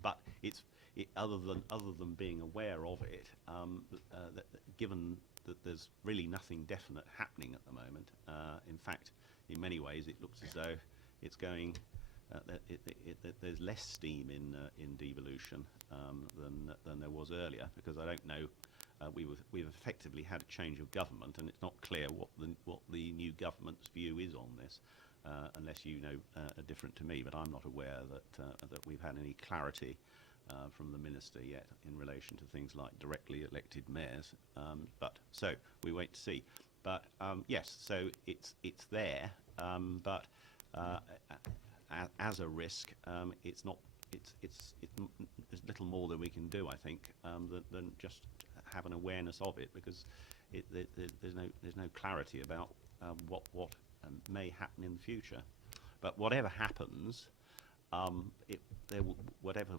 But other than being aware of it, given that there's really nothing definite happening at the moment. In fact, in many ways, it looks as though it's going. There's less steam in devolution than there was earlier, because I don't know. We've effectively had a change of government, and it's not clear what the new government's view is on this, unless you know different to me. But I'm not aware that we've had any clarity from the minister yet in relation to things like directly elected mayors. But so we wait to see. But yes, so it's there, but. As a risk, it's not. There's little more that we can do, I think, than just have an awareness of it, because there's no clarity about what may happen in the future. But whatever happens, whatever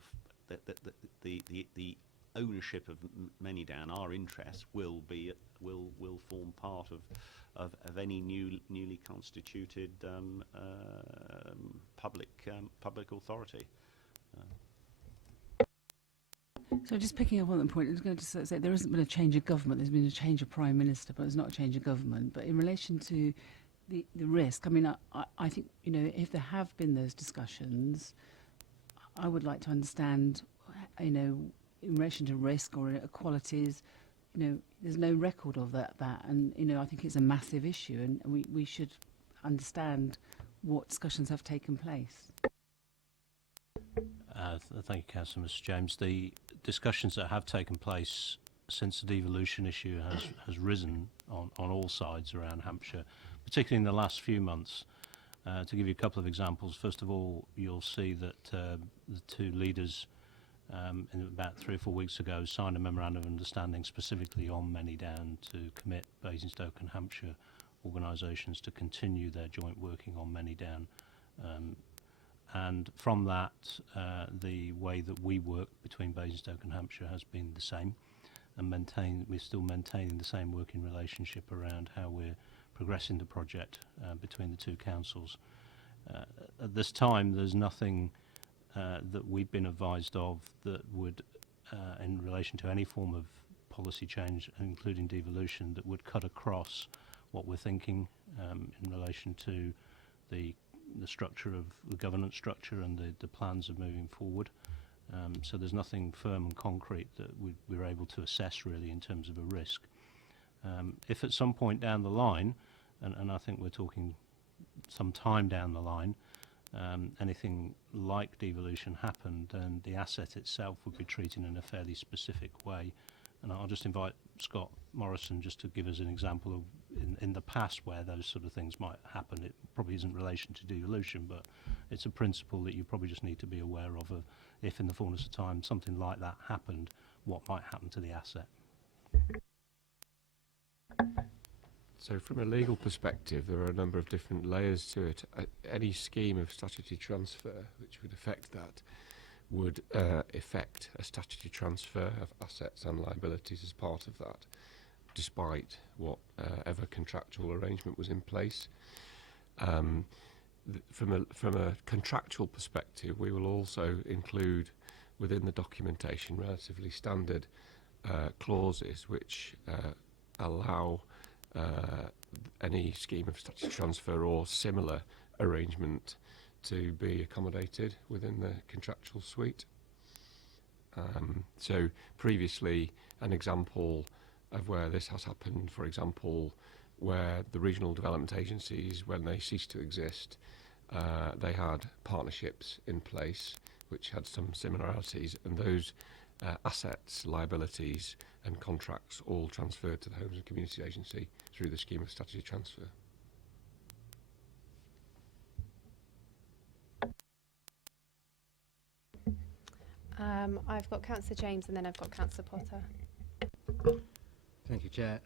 the ownership of Manydown, our interest will form part of any newly constituted public authority. So just picking up on that point, I was going to say there hasn't been a change of government. There's been a change of Prime Minister, but there's not a change of government. But in relation to the risk, I mean, I think, you know, if there have been those discussions, I would like to understand, you know, in relation to risk or equalities, you know, there's no record of that. And, you know, I think it's a massive issue, and we should understand what discussions have taken place. Thank you, Councillor. Mr. James. The discussions that have taken place since the devolution issue has risen on all sides around Hampshire, particularly in the last few months. To give you a couple of examples, first of all, you'll see that the two leaders in about 3 or 4 weeks ago signed a memorandum of understanding specifically on Manydown to commit Basingstoke and Hampshire organisations to continue their joint working on Manydown. And from that, the way that we work between Basingstoke and Hampshire has been the same, and we're still maintaining the same working relationship around how we're progressing the project between the two councils. At this time, there's nothing that we've been advised of that would, in relation to any form of policy change, including devolution, that would cut across what we're thinking in relation to the structure of the governance structure and the plans of moving forward. So there's nothing firm and concrete that we're able to assess really in terms of a risk. If at some point down the line, and I think we're talking some time down the line, anything like devolution happened, then the asset itself would be treated in a fairly specific way. And I'll just invite Scott Morrison just to give us an example of in the past where those sort of things might happen. It probably isn't in relation to devolution, but it's a principle that you probably just need to be aware of if in the fullness of time something like that happened, what might happen to the asset. So from a legal perspective, there are a number of different layers to it. Any scheme of statutory transfer which would affect that would effect a statutory transfer of assets and liabilities as part of that, despite whatever contractual arrangement was in place. From a contractual perspective, we will also include within the documentation relatively standard clauses which allow any scheme of statutory transfer or similar arrangement to be accommodated within the contractual suite. So previously, an example of where this has happened, for example, where the regional development agencies, when they ceased to exist, they had partnerships in place which had some similarities, and those assets, liabilities and contracts all transferred to the Homes and Community Agency through the scheme of statutory transfer. I've got Councillor James and then I've got Councillor Potter. Thank you, Chair.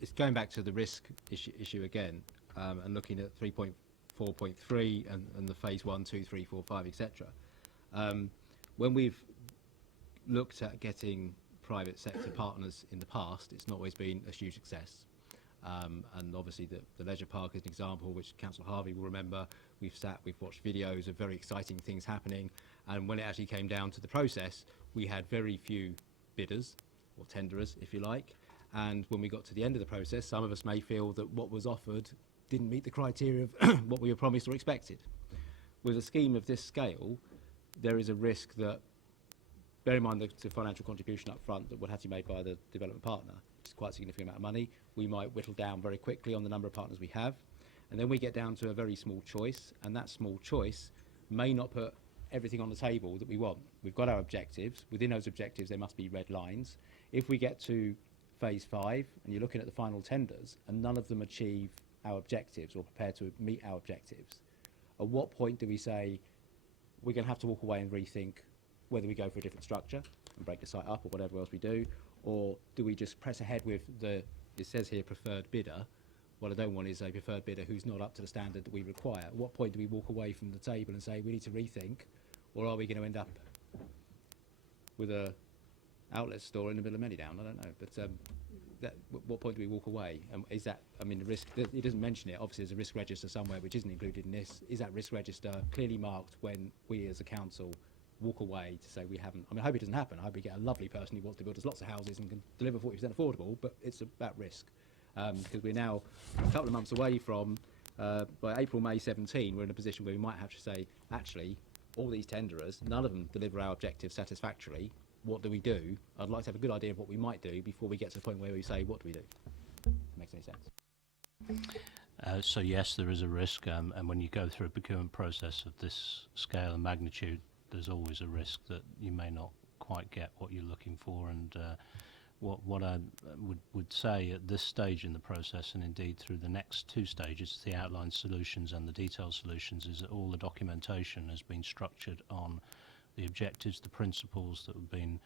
It's going back to the risk issue again, and looking at 3.4.3 and the phase 1, 2, 3, 4, 5, etc. When we've looked at getting private sector partners in the past, it's not always been a huge success. And obviously the leisure park is an example which Councillor Harvey will remember. We've watched videos of very exciting things happening, and when it actually came down to the process, we had very few bidders, or tenderers if you like, and when we got to the end of the process, some of us may feel that what was offered didn't meet the criteria of what we were promised or expected. With a scheme of this scale, there is a risk that, bear in mind the financial contribution up front that would have to be made by the development partner, which is quite a significant amount of money, we might whittle down very quickly on the number of partners we have, and then we get down to a very small choice, and that small choice may not put everything on the table that we want. We've got our objectives. Within those objectives, there must be red lines. If we get to phase 5, and you're looking at the final tenders, and none of them achieve our objectives or prepare to meet our objectives, at what point do we say we're going to have to walk away and rethink whether we go for a different structure and break the site up or whatever else we do, or do we just press ahead with it says here preferred bidder, what I don't want is a preferred bidder who's not up to the standard that we require. At what point do we walk away from the table and say we need to rethink, or are we going to end up with a outlet store in the middle of Manydown? I don't know, but what point do we walk away? Is that, I mean, the risk, it doesn't mention it, obviously there's a risk register somewhere which isn't included in this. Is that risk register clearly marked when we as a council walk away to say we haven't? I mean, I hope it doesn't happen. I hope we get a lovely person who wants to build us lots of houses and can deliver 40% affordable, but it's about risk. Because we're now a couple of months away from, by April, May 17, we're in a position where we might have to say, actually, all these tenderers, none of them deliver our objectives satisfactorily. What do we do? I'd like to have a good idea of what we might do before we get to the point where we say, what do we do? If that makes any sense. So yes, there is a risk, and when you go through a procurement process of this scale and magnitude, there's always a risk that you may not quite get what you're looking for. And what I would say at this stage in the process, and indeed through the next two stages, the outlined solutions and the detailed solutions, is that all the documentation has been structured on the objectives, the principles that have been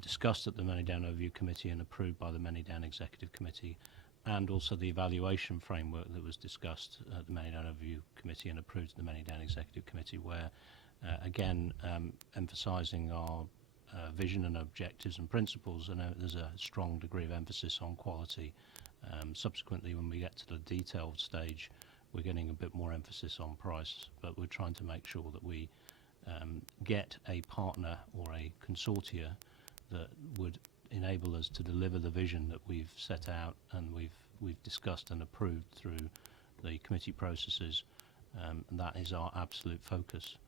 discussed at the Manydown Overview Committee and approved by the Manydown Executive Committee, and also the evaluation framework that was discussed at the Manydown Overview Committee and approved at the Manydown Executive Committee, where again emphasising our vision and objectives and principles, and there's a strong degree of emphasis on quality. Subsequently, when we get to the detailed stage, we're getting a bit more emphasis on price, but we're trying to make sure that we get a partner or a consortia that would enable us to deliver the vision that we've set out and we've discussed and approved through the committee processes, and that is our absolute focus.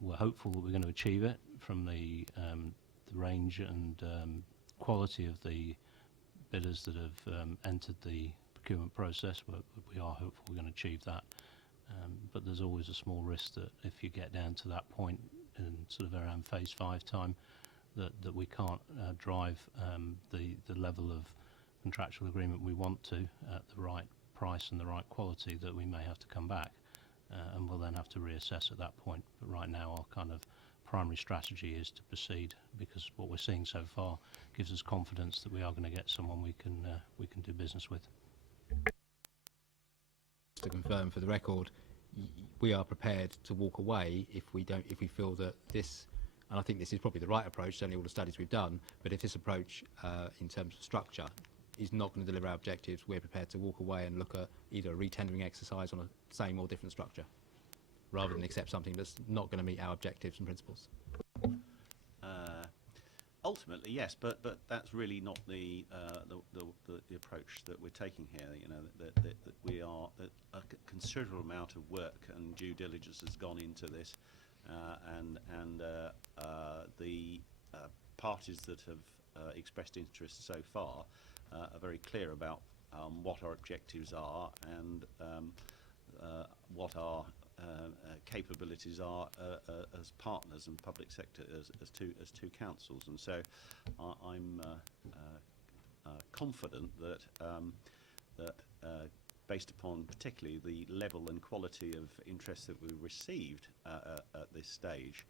We're hopeful that we're going to achieve it from the range and quality of the bidders that have entered the procurement process. We are hopeful we're going to achieve that, but there's always a small risk that if you get down to that point in sort of around phase 5 time, that we can't drive the level of contractual agreement we want to at the right price and the right quality, that we may have to come back. And we'll then have to reassess at that point. But right now our kind of primary strategy is to proceed, because what we're seeing so far gives us confidence that we are going to get someone we can do business with. To confirm for the record, we are prepared to walk away if we feel that this, and I think this is probably the right approach, certainly all the studies we've done, but if this approach in terms of structure is not going to deliver our objectives, we're prepared to walk away and look at either a re-tendering exercise on a same or different structure, rather than accept something that's not going to meet our objectives and principles. Ultimately, yes, but that's really not the approach that we're taking here. You know, that we are a considerable amount of work and due diligence has gone into this, and the parties that have expressed interest so far are very clear about what our objectives are and what our capabilities are as partners and public sector as two councils. And so I'm confident that based upon particularly the level and quality of interest that we received at this stage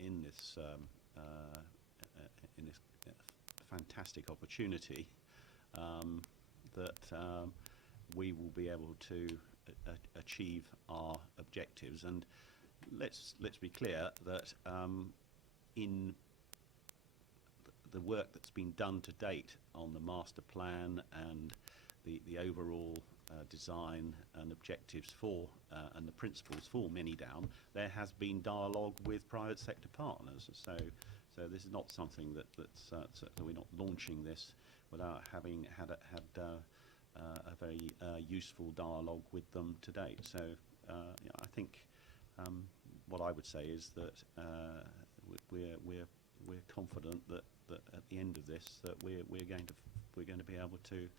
in this fantastic opportunity, that we will be able to achieve our objectives. And let's be clear that in the work that's been done to date on the master plan and the overall design and objectives for and the principles for Manydown, there has been dialogue with private sector partners. So this is not something that's we're not launching this without having had a very useful dialogue with them to date. So yeah, I think what I would say is that we're confident that at the end of this that we're going to be able to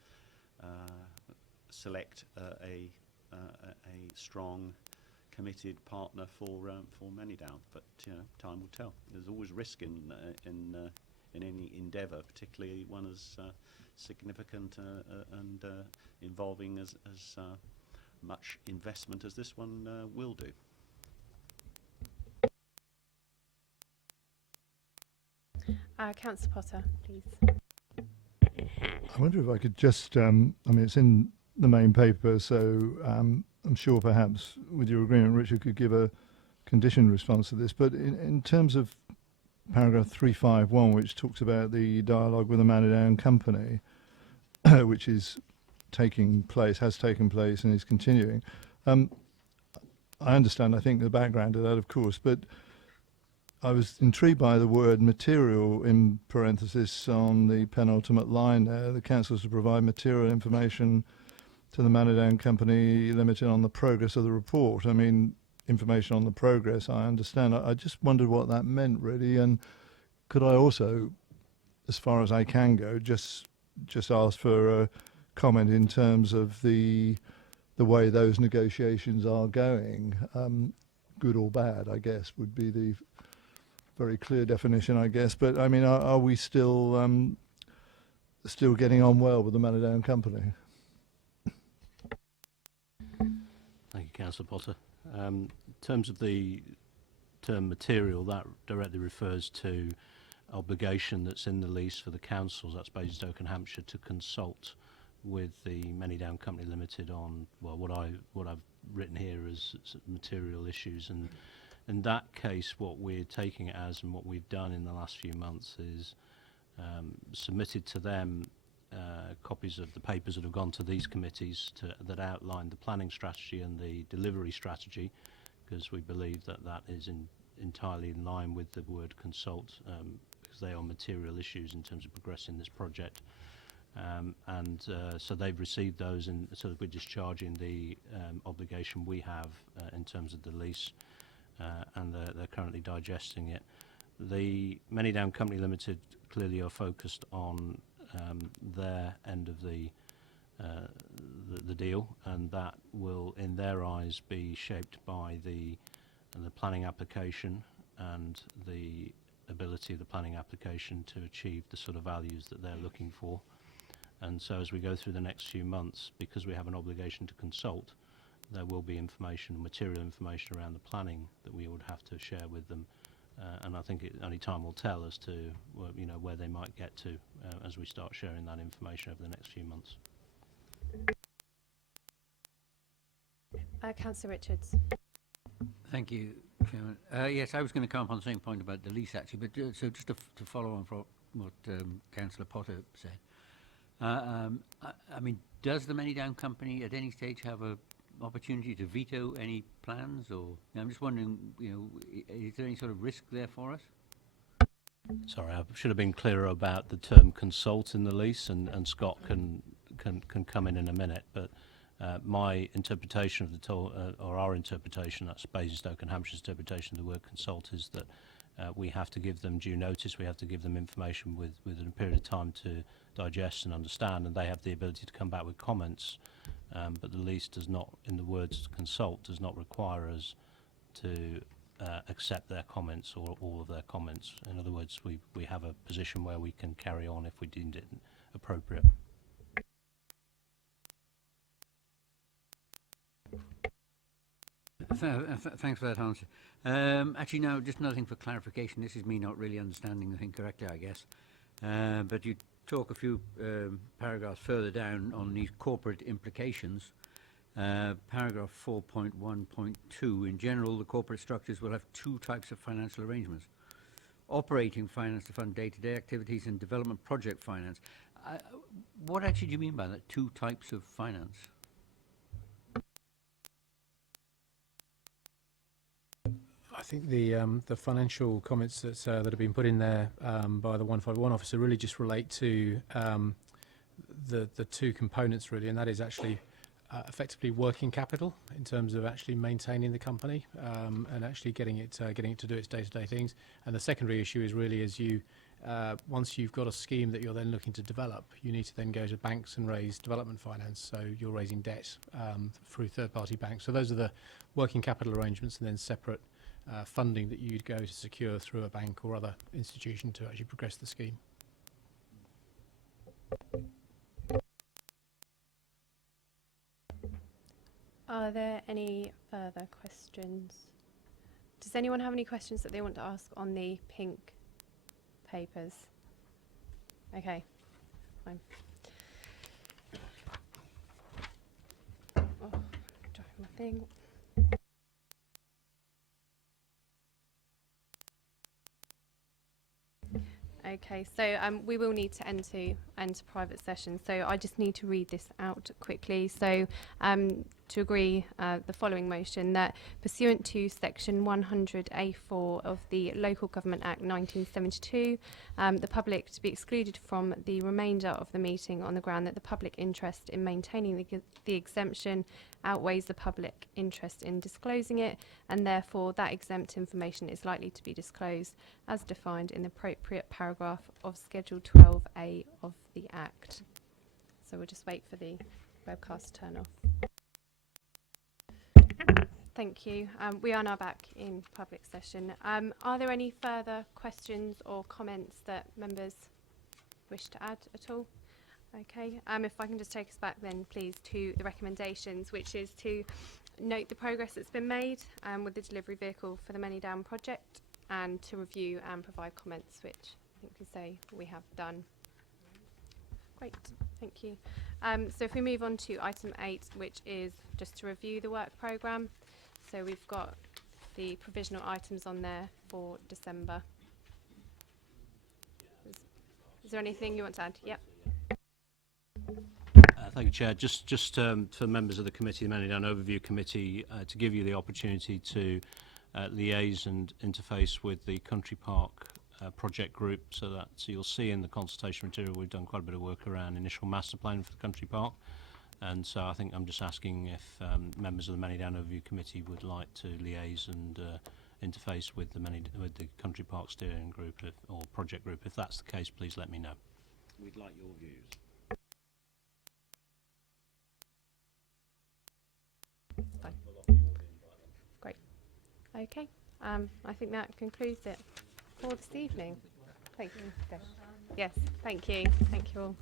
select a strong, committed partner for Manydown. But you know, time will tell. There's always risk in any endeavour, particularly one as significant and involving as much investment as this one will do. Councillor Potter, please. I wonder if I could just, I mean, it's in the main paper. So I'm sure perhaps with your agreement, Richard could give a conditioned response to this. But in terms of paragraph 351, which talks about the dialogue with the Manydown company, which is taking place, has taken place, and is continuing. I understand, I think, the background to that, of course, but I was intrigued by the word material in parenthesis on the penultimate line there. The council is to provide material information to the Manydown Company Limited on the progress of the report. I mean, information on the progress, I understand. I just wondered what that meant, really. And could I also, as far as I can go, just ask for a comment in terms of the way those negotiations are going, good or bad, I guess, would be the very clear definition, I guess. But I mean, are we still getting on well with the Manydown Company? Thank you, Councillor Potter. In terms of the term material, that directly refers to obligation that's in the lease for the councils, that's Basingstoke and Hampshire, to consult with the Manydown Company Limited on, well, what I've written here as material issues. And in that case, what we're taking it as, and what we've done in the last few months, is submitted to them copies of the papers that have gone to these committees that outline the planning strategy and the delivery strategy, because we believe that that is entirely in line with the word consult, because they are material issues in terms of progressing this project. So they've received those, and so we're discharging the obligation we have in terms of the lease, and they're currently digesting it. The Manydown Company Limited clearly are focused on their end of the deal, and that will, in their eyes, be shaped by the planning application and the ability of the planning application to achieve the sort of values that they're looking for. And so as we go through the next few months, because we have an obligation to consult, there will be information, material information around the planning that we would have to share with them. And I think only time will tell as to where they might get to as we start sharing that information over the next few months. Councillor Richards. Thank you, Chairman. Yes, I was going to come up on the same point about the lease, actually, but so just to follow on from what Councillor Potter said. I mean, does the Manydown Company at any stage have an opportunity to veto any plans, or I'm just wondering, is there any sort of risk there for us? Sorry, I should have been clearer about the term consult in the lease, and Scott can come in a minute, but my interpretation of or our interpretation, that's Basingstoke and Hampshire's interpretation of the word consult, is that we have to give them due notice, we have to give them information within a period of time to digest and understand, and they have the ability to come back with comments, but the lease does not, in the words consult, does not require us to accept their comments or all of their comments. In other words, we have a position where we can carry on if we deemed it appropriate. Thanks for that answer. Actually, no, just another thing for clarification. This is me not really understanding the thing correctly, I guess. But you talk a few paragraphs further down on these corporate implications. Paragraph 4.1.2, in general, the corporate structures will have two types of financial arrangements. Operating finance to fund day-to-day activities and development project finance. What actually do you mean by that, two types of finance? I think the financial comments that have been put in there by the 151 officer really just relate to the two components, really, and that is actually effectively working capital in terms of actually maintaining the company and actually getting it to do its day-to-day things. And the secondary issue is really, as you once you've got a scheme that you're then looking to develop, you need to then go to banks and raise development finance. So you're raising debt through third-party banks. So those are the working capital arrangements, and then separate funding that you'd go to secure through a bank or other institution to actually progress the scheme. Are there any further questions? Does anyone have any questions that they want to ask on the pink papers? Okay, fine. anything? Okay, so we will need to enter private session. So I just need to read this out quickly. So to agree the following motion that pursuant to section 100A4 of the Local Government Act 1972, the public to be excluded from the remainder of the meeting on the ground that the public interest in maintaining the exemption outweighs the public interest in disclosing it, and therefore that exempt information is likely to be disclosed as defined in the appropriate paragraph of Schedule 12A of the Act. So we'll just wait for the webcast to turn off. Thank you. We are now back in public session. Are there any further questions or comments that members wish to add at all? Okay, if I can just take us back then please to the recommendations, which is to note the progress that's been made with the delivery vehicle for the Manydown project, and to review and provide comments, which I think we say we have done. Great, thank you. So if we move on to item 8, which is just to review the work programme. So we've got the provisional items on there for December. Is there anything you want to add? Yep. Thank you, Chair. Just for members of the committee, the Manydown Overview Committee, to give you the opportunity to liaise and interface with the Country Park project group, so you'll see in the consultation material we've done quite a bit of work around initial master plan for the Country Park, and so I think I'm just asking if members of the Manydown Overview Committee would like to liaise and interface with the Country Park steering group or project group. If that's the case, please let me know. We'd like your views. Fine. Great. Okay. I think that concludes it for this evening. Thank you. Yes. Thank you. Thank you all.